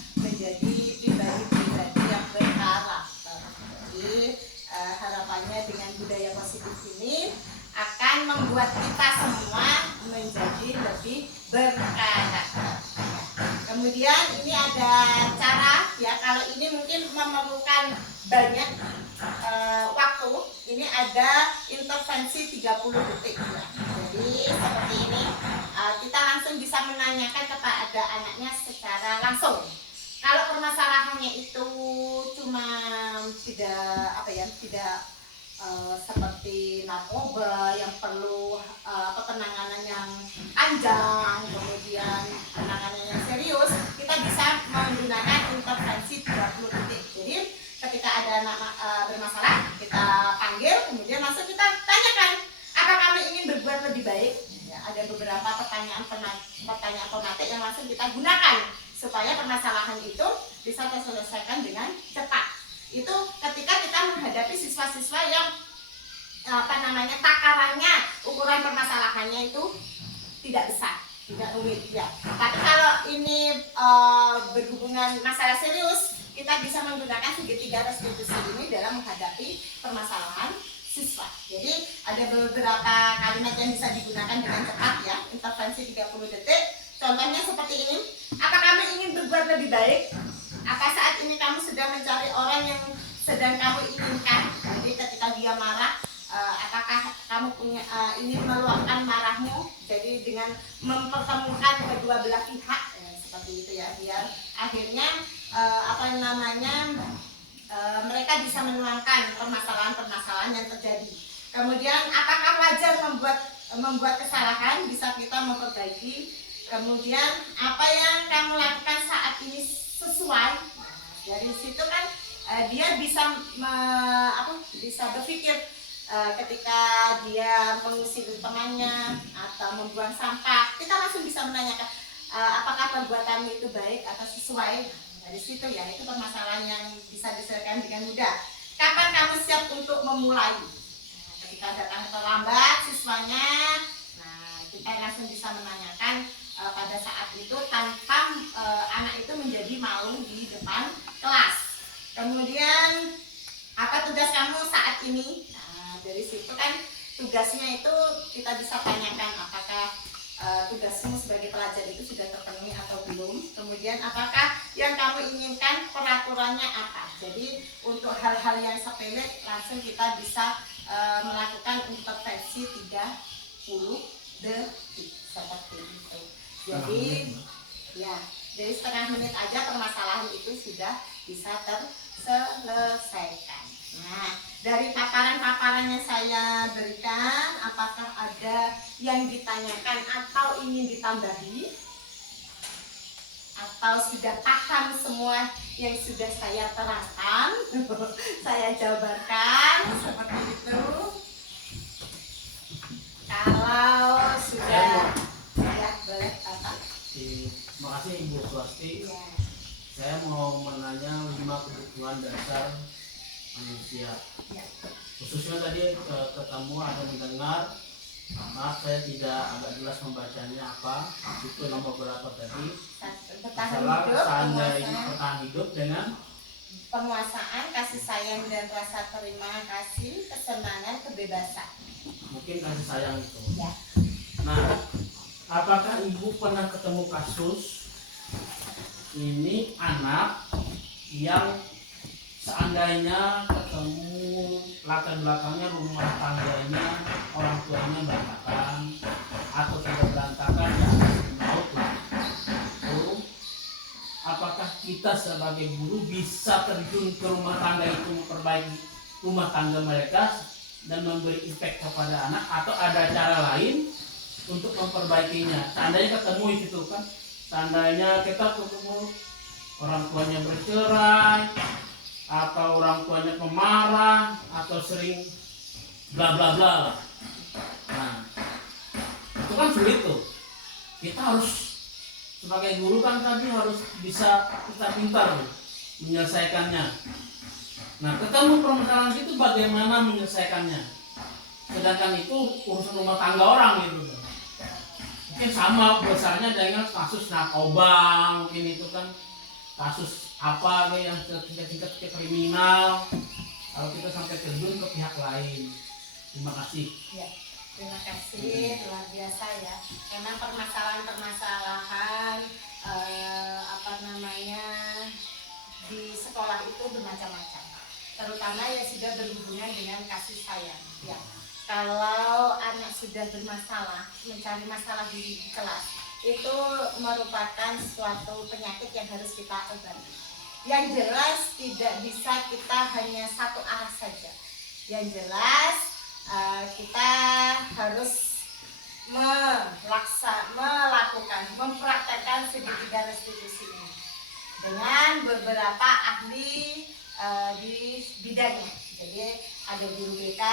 ini akan membuat kita semua menjadi lebih berkarakter. Kemudian ini ada cara ya, kalau ini mungkin memerlukan banyak waktu. Ini ada intervensi 30 detik ya. Jadi seperti ini kita langsung bisa menanyakan kepada anaknya secara langsung. Kalau permasalahannya itu cuma tidak seperti narkoba yang perlu penanganan yang panjang, kemudian penanganan yang serius, kita bisa menggunakan intervensi 30 detik. Jadi ketika ada anak bermasalah, kita panggil, kemudian langsung kita tanyakan, apa kamu ingin berbuat lebih baik? Ya, ada beberapa pertanyaan otomatis yang langsung kita gunakan supaya permasalahan itu bisa terselesaikan dengan cepat. Itu ketika kita menghadapi siswa-siswa yang takarannya, ukuran permasalahannya itu tidak besar, tidak rumit ya. Tapi kalau ini berhubungan masalah serius, kita bisa menggunakan segitiga restitusi ini dalam menghadapi permasalahan siswa. Jadi ada beberapa kalimat yang bisa digunakan dengan cepat ya, intervensi 30 detik. Contohnya seperti ini, apa kamu ingin berbuat lebih baik? Apa saat ini kamu sedang mencari orang yang sedang kamu inginkan? Jadi ketika dia marah, apakah kamu ingin meluapkan marahmu? Jadi dengan mempertemukan kedua belah pihak seperti itu ya, biar akhirnya mereka bisa menuangkan permasalahan-permasalahan yang terjadi. Kemudian apakah wajar membuat kesalahan? Bisa kita memperbaiki. Kemudian apa yang kamu lakukan saat ini sesuai? Dari situ kan dia bisa berpikir ketika dia mengusir temannya atau membuang sampah, kita langsung bisa menanyakan apakah perbuatanmu itu baik atau sesuai. Dari situ ya, itu permasalahan yang bisa diselesaikan dengan mudah. Kapan kamu siap untuk memulai? Ketika datang terlambat siswanya, kita langsung bisa menanyakan pada saat itu tanpa anak itu menjadi malu di depan kelas. Kemudian apa tugas kamu saat ini? Dari situ kan tugasnya itu kita bisa tanyakan apakah tugasmu sebagai pelajar itu sudah terpenuhi atau belum. Kemudian apakah yang kamu inginkan, peraturannya apa. Jadi untuk hal-hal yang sepele langsung kita bisa melakukan intervensi 30 detik seperti itu. Jadi ya, dari setengah menit aja permasalahan itu sudah bisa terselesaikan. Nah, dari paparan-paparan yang saya berikan, apakah ada yang ditanyakan atau ingin ditambahi? Atau sudah paham semua yang sudah saya terangkan, saya jabarkan seperti itu? Kalau sudah, ya boleh Bapak. Terima kasih Ibu Swasti. Ya. Saya mau menanya 5 kebutuhan dasar manusia. Ya. Khususnya tadi ketemu ada mendengar, maaf saya tidak agak jelas membacanya apa. Itu nomor berapa tadi? Masalah bertahan hidup dengan penguasaan, kasih sayang dan rasa terima kasih, kesenangan, kebebasan. mungkin kasih sayang itu. Ya. Nah, apakah Ibu pernah ketemu kasus ini anak yang seandainya ketemu latar belakangnya rumah tangganya orang tuanya berantakan atau tidak berantakan ya maut lah. Apakah kita sebagai guru bisa terjun ke rumah tangga itu memperbaiki rumah tangga mereka dan memberi impact kepada anak, atau ada cara lain untuk memperbaikinya? Seandainya ketemu itu kan, seandainya kita ketemu orang tuanya bercerai atau orang tuanya pemarah atau sering bla bla bla. Nah, itu kan sulit tuh. Kita harus sebagai guru kan tadi harus bisa kita pintar menyelesaikannya. Nah, ketemu permasalahan itu bagaimana menyelesaikannya? Sedangkan itu urusan rumah tangga orang gitu. Mungkin sama besarnya dengan kasus narkoba, mungkin itu kan kasus apa yang tingkat kriminal. Kalau kita sampai terjun ke pihak lain, Terima kasih. Ya, terima kasih, luar biasa ya. Memang permasalahan-permasalahan di sekolah itu bermacam-macam. Terutama yang sudah berhubungan dengan kasih sayang. Ya, kalau anak sudah bermasalah, mencari masalah di kelas, itu merupakan suatu penyakit yang harus kita obati. Yang jelas tidak bisa kita hanya satu arah saja. Yang jelas kita harus mempraktekkan segitiga restitusi ini dengan beberapa ahli di bidangnya. Jadi ada guru BK,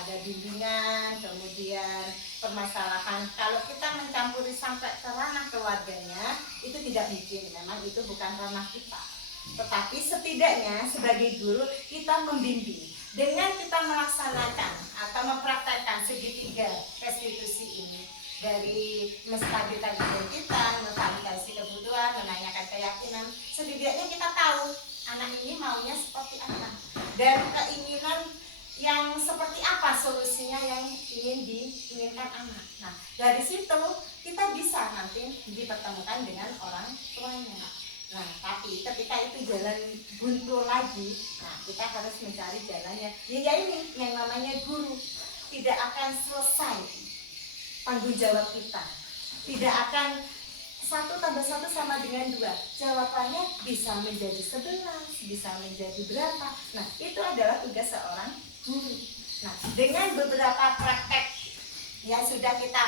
ada bimbingan, kemudian permasalahan. Kalau kita mencampuri sampai ke ranah keluarganya, itu tidak mungkin. Memang itu bukan ranah kita. Tetapi setidaknya sebagai guru kita membimbing. Dengan kita melaksanakan atau mempraktekkan segitiga restitusi ini, dari menstabilkan identitas, memvalidasi kebutuhan, menanyakan keyakinan, setidaknya kita tahu anak ini maunya seperti apa dan keinginan yang seperti apa solusinya yang ingin diinginkan anak. Nah, dari situ kita bisa nanti dipertemukan dengan orang tuanya. Nah, tapi ketika itu jalan buntu lagi, nah kita harus mencari jalannya. Ya ini yang namanya guru, tidak akan selesai tanggung jawab kita. Tidak akan 1+1 sama dengan 2. Jawabannya bisa menjadi 11, bisa menjadi berapa. Nah, itu adalah tugas seorang guru. Nah, dengan beberapa praktek yang sudah kita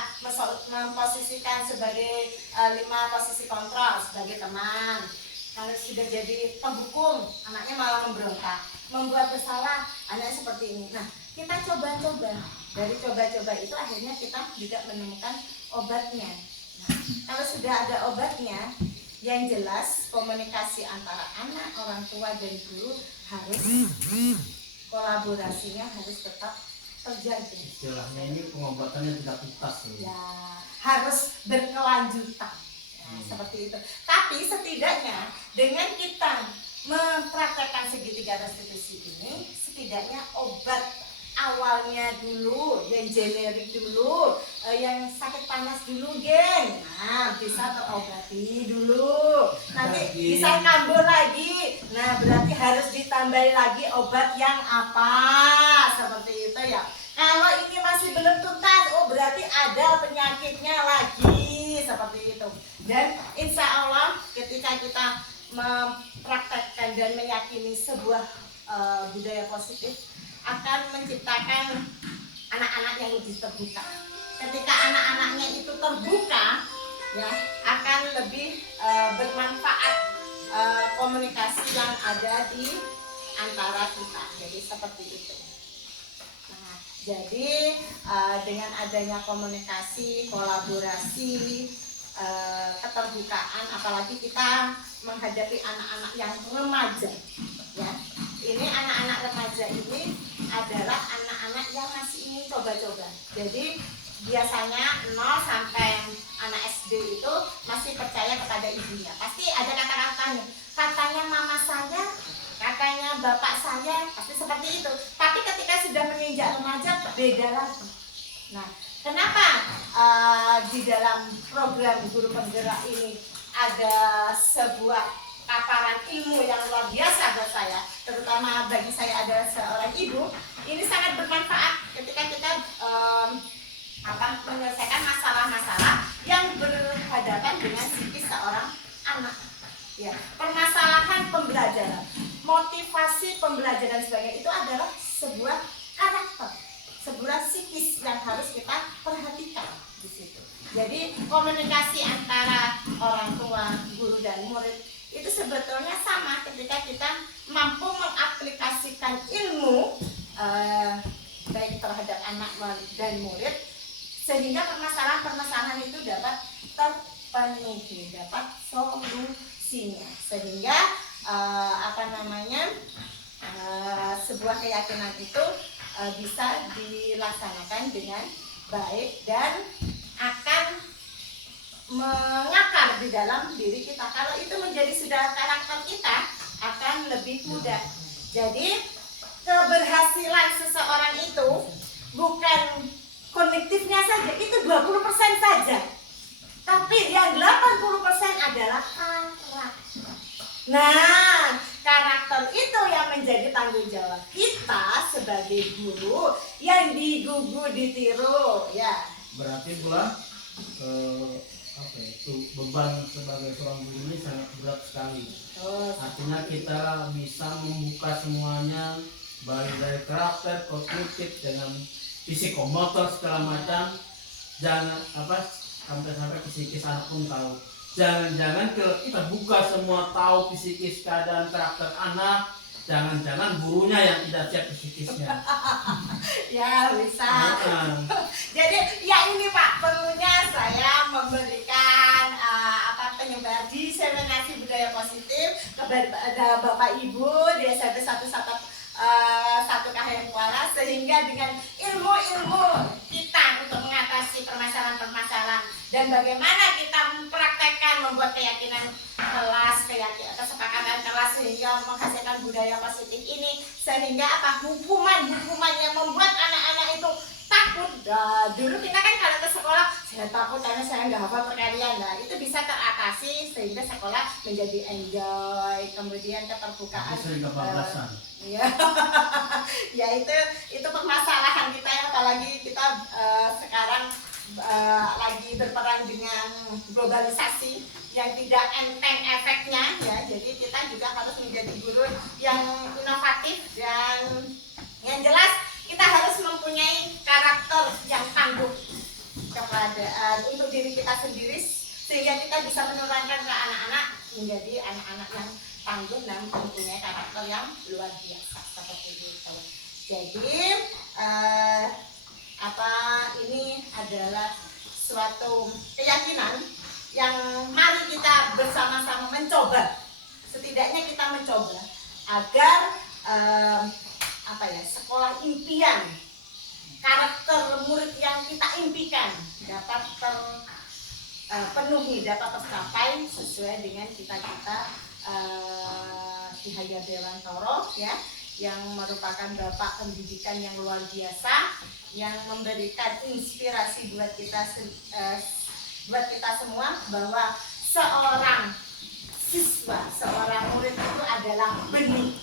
memposisikan sebagai 5 posisi kontrol, sebagai teman. Kalau sudah jadi penghukum, anaknya malah memberontak, membuat bersalah, anaknya seperti ini. Nah, kita coba-coba. Dari coba-coba itu akhirnya kita juga menemukan obatnya. Nah, kalau sudah ada obatnya, yang jelas komunikasi antara anak, orang tua, dan guru harus kolaborasinya harus tetap terjadi. Istilahnya ini pengobatannya tidak tuntas Ya, harus berkelanjutan. Nah, seperti itu. Tapi setidaknya dengan kita mempraktekkan segitiga restitusi ini, setidaknya obat awalnya dulu, yang generik dulu, yang sakit panas dulu, geng. Nah, bisa terobati dulu. Nanti bisa kambuh lagi. Nah, berarti harus ditambahi lagi obat yang apa? Seperti itu ya. Kalau ini masih belum tuntas, oh berarti ada penyakitnya lagi, seperti itu. Dan insya Allah ketika kita mempraktekkan dan meyakini sebuah budaya positif, akan menciptakan anak-anak yang lebih terbuka. Ketika anak-anaknya itu terbuka, ya akan lebih bermanfaat komunikasi yang ada di antara kita. Jadi seperti itu. Nah, jadi dengan adanya komunikasi, kolaborasi, keterbukaan, apalagi kita menghadapi anak-anak yang remaja, ya. Ini anak-anak remaja ini adalah anak-anak yang masih ingin coba-coba. Jadi biasanya 0 sampai anak SD itu masih percaya kepada ibunya. Pasti ada kata-katanya. Katanya mama saya, katanya bapak saya, pasti seperti itu. Tapi ketika sudah menginjak remaja beda lagi. Nah, kenapa di dalam program guru penggerak ini ada sebuah paparan ilmu yang luar biasa buat saya, terutama bagi saya adalah seorang ibu, ini sangat bermanfaat ketika kita menyelesaikan masalah-masalah yang berhadapan dengan psikis seorang anak. Ya, permasalahan pembelajaran, motivasi pembelajaran sebagainya itu adalah sebuah karakter, sebuah psikis yang harus kita perhatikan di situ. Jadi komunikasi antara orang tua, guru dan murid itu sebetulnya sama ketika kita mampu mengaplikasikan ilmu baik terhadap anak dan murid, sehingga permasalahan-permasalahan itu dapat terpenuhi, dapat solusinya, sehingga sebuah keyakinan itu bisa dilaksanakan dengan baik dan akan mengakar di dalam diri kita. Kalau itu menjadi sudah karakter kita, akan lebih mudah. Jadi keberhasilan seseorang itu bukan kognitifnya saja, itu 20% saja. Tapi yang 80% adalah karakter. Nah, karakter itu yang menjadi tanggung jawab kita sebagai guru yang digugu ditiru, ya. Berarti pula apa itu beban sebagai seorang guru ini sangat berat sekali. Artinya kita bisa membuka semuanya baik dari karakter, kognitif dengan psikomotor segala macam. Jangan sampai psikis anak pun tahu. Jangan-jangan kalau kita buka semua tahu psikis keadaan karakter anak, jangan-jangan gurunya yang tidak siap psikisnya. Ya bisa. Jadi ya ini Pak, perlunya saya memberikan penyebar diseminasi budaya positif kepada Bapak Ibu di SMP 1 Kahayan Kuala, sehingga dengan ilmu-ilmu kita untuk mengatasi permasalahan-permasalahan dan bagaimana kita mempraktekkan membuat keyakinan kelas, kesepakatan kelas sehingga menghasilkan budaya positif ini, sehingga hukuman-hukuman yang membuat anak-anak itu takut. Dulu kita kan kalau ke sekolah saya takut karena saya nggak hafal perkalian, itu bisa teratasi sehingga sekolah menjadi enjoy, kemudian keterbukaan. Ya, ya itu permasalahan kita ya, apalagi kita sekarang lagi berperang dengan globalisasi yang tidak enteng efeknya ya. Jadi kita juga harus menjadi guru yang inovatif dan yang jelas kita harus mempunyai karakter yang tangguh untuk diri kita sendiri sehingga kita bisa menularkan ke anak-anak menjadi anak-anak yang tangguh dan mempunyai karakter yang luar biasa seperti itu. Jadi ini adalah suatu keyakinan yang mari kita bersama-sama mencoba. Setidaknya kita mencoba agar sekolah impian, karakter murid yang kita impikan dapat terpenuhi, dapat tercapai sesuai dengan cita-cita Ki Hajar Dewantara ya, yang merupakan bapak pendidikan yang luar biasa, yang memberikan inspirasi buat kita semua bahwa seorang siswa, seorang murid itu adalah benih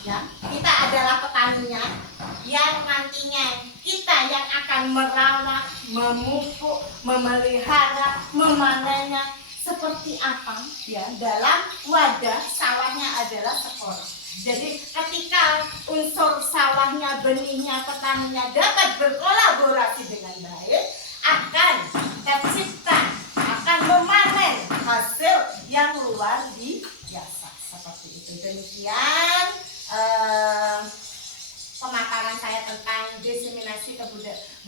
ya. Kita adalah petaninya yang nantinya kita yang akan merawat, memupuk, memelihara, memanennya seperti apa ya, dalam wadah sawahnya adalah sekolah. Jadi ketika unsur sawahnya, benihnya, petaninya dapat berkolaborasi dengan baik, akan tercipta, akan memanen hasil yang luar biasa seperti itu. Demikian pemaparan saya tentang diseminasi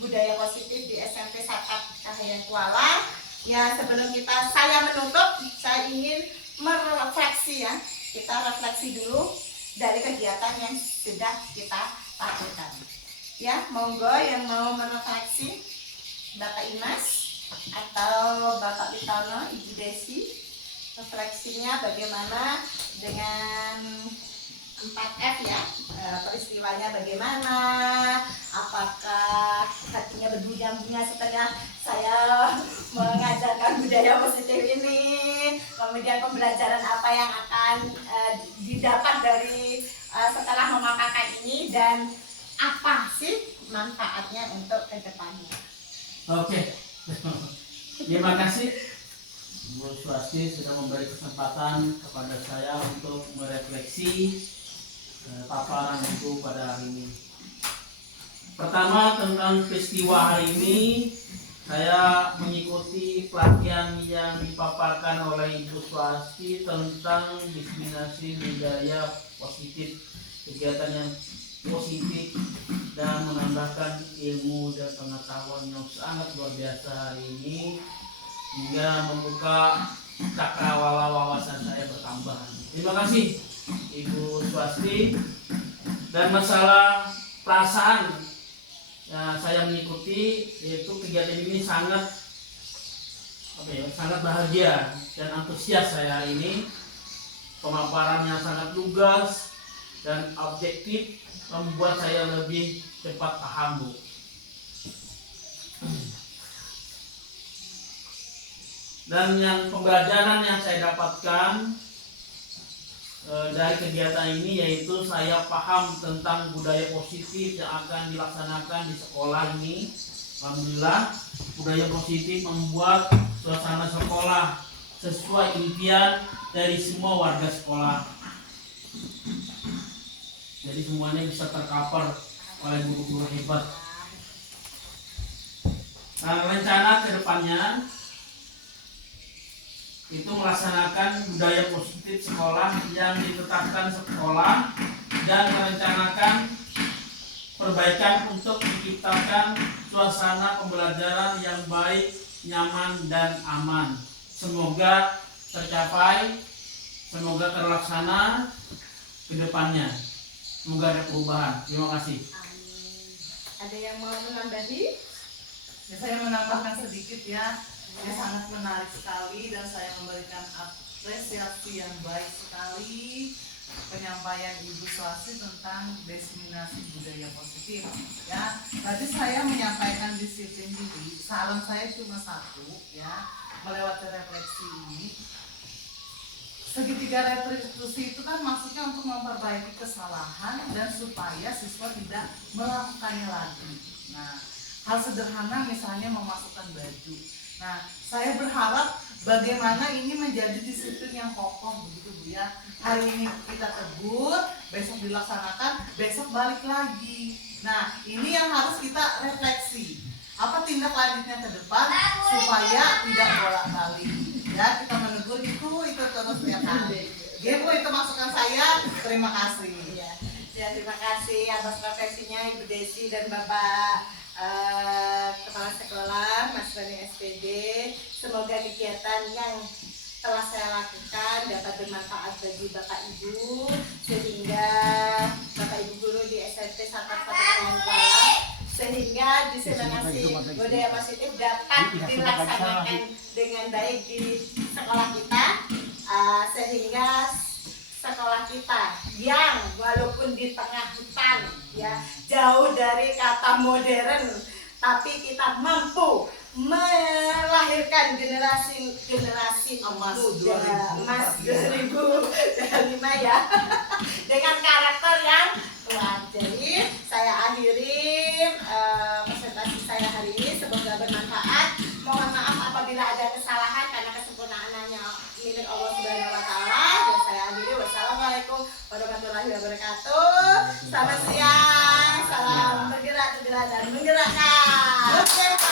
budaya positif di SMP 1 Kahayan Kuala. Ya, sebelum saya menutup, saya ingin merefleksi ya. Kita refleksi dulu dari kegiatan yang sudah kita lakukan. Ya, monggo yang mau merefleksi, Bapak Imas atau Bapak Litono, Ibu Desi, refleksinya bagaimana dengan 4F ya, peristiwanya bagaimana, apakah hatinya berbunga-bunga setelah saya mengajarkan budaya positif ini, kemudian pembelajaran apa yang akan didapat dari setelah memaparkan ini, dan apa sih manfaatnya untuk kedepannya. Oke, terima kasih Bu Swasti sudah memberi kesempatan kepada saya untuk merefleksi paparan Ibu pada hari ini. Pertama, tentang peristiwa hari ini, saya mengikuti pelatihan yang dipaparkan oleh Ibu Swasti tentang diseminasi budaya positif, kegiatan yang positif dan menambahkan ilmu dan pengetahuan yang sangat luar biasa hari ini, hingga membuka cakrawala wawasan saya bertambah. Terima kasih Ibu Swasti. Dan masalah perasaan saya mengikuti, yaitu kegiatan ini sangat bahagia dan antusias saya hari ini. Pemaparannya sangat lugas dan objektif, membuat saya lebih cepat paham, Bu. Dan yang pembelajaran yang saya dapatkan dari kegiatan ini yaitu saya paham tentang budaya positif yang akan dilaksanakan di sekolah ini. Alhamdulillah, budaya positif membuat suasana sekolah sesuai impian dari semua warga sekolah. Jadi semuanya bisa tercover oleh guru-guru hebat. Nah, rencana ke depannya itu melaksanakan budaya positif sekolah yang ditetapkan sekolah dan merencanakan perbaikan untuk menciptakan suasana pembelajaran yang baik, nyaman, dan aman. Semoga tercapai, semoga terlaksana ke depannya. Semoga ada perubahan. Terima kasih. Amin. Ada yang mau menambahi? Ya, saya menambahkan sedikit ya. Ini sangat menarik sekali dan saya memberikan apresiasi yang baik sekali penyampaian Ibu Swasti tentang diseminasi budaya positif. Ya, tadi saya menyampaikan disiplin diri. Saran saya cuma satu, ya, melewati refleksi ini. Segitiga retribusi itu kan maksudnya untuk memperbaiki kesalahan dan supaya siswa tidak melakukannya lagi. Nah, hal sederhana misalnya memasukkan baju. Nah, saya berharap bagaimana ini menjadi disiplin yang kokoh begitu Bu ya. Hari ini kita tegur, besok dilaksanakan, besok balik lagi. Nah, ini yang harus kita refleksi. Apa tindak lanjutnya ke depan supaya tidak bolak-balik. Ya, kita menegur itu terus setiap hari. Ya Bu, itu masukan saya. Terima kasih. Ya, terima kasih atas refleksinya Ibu Desi dan Bapak Kepala Sekolah Mas Bani SPD. Semoga kegiatan yang telah saya lakukan dapat bermanfaat bagi Bapak Ibu sehingga Bapak Ibu guru di SMP Satu sehingga diseminasi budaya positif dapat dilaksanakan dengan baik di sekolah kita sehingga sekolah kita yang walaupun di tengah hutan ya jauh dari kata modern tapi kita mampu melahirkan generasi Emas muda 2045. emas 2005 ya dengan karakter yang kuat. Jadi saya akhiri presentasi saya hari ini, semoga bermanfaat. Mohon maaf apabila ada kesalahan karena kesempurnaan hanya milik Allah Subhanahu wa taala. Dan saya akhiri, wassalamualaikum warahmatullahi wabarakatuh. Selamat siang, salam bergerak dan menggerakkan.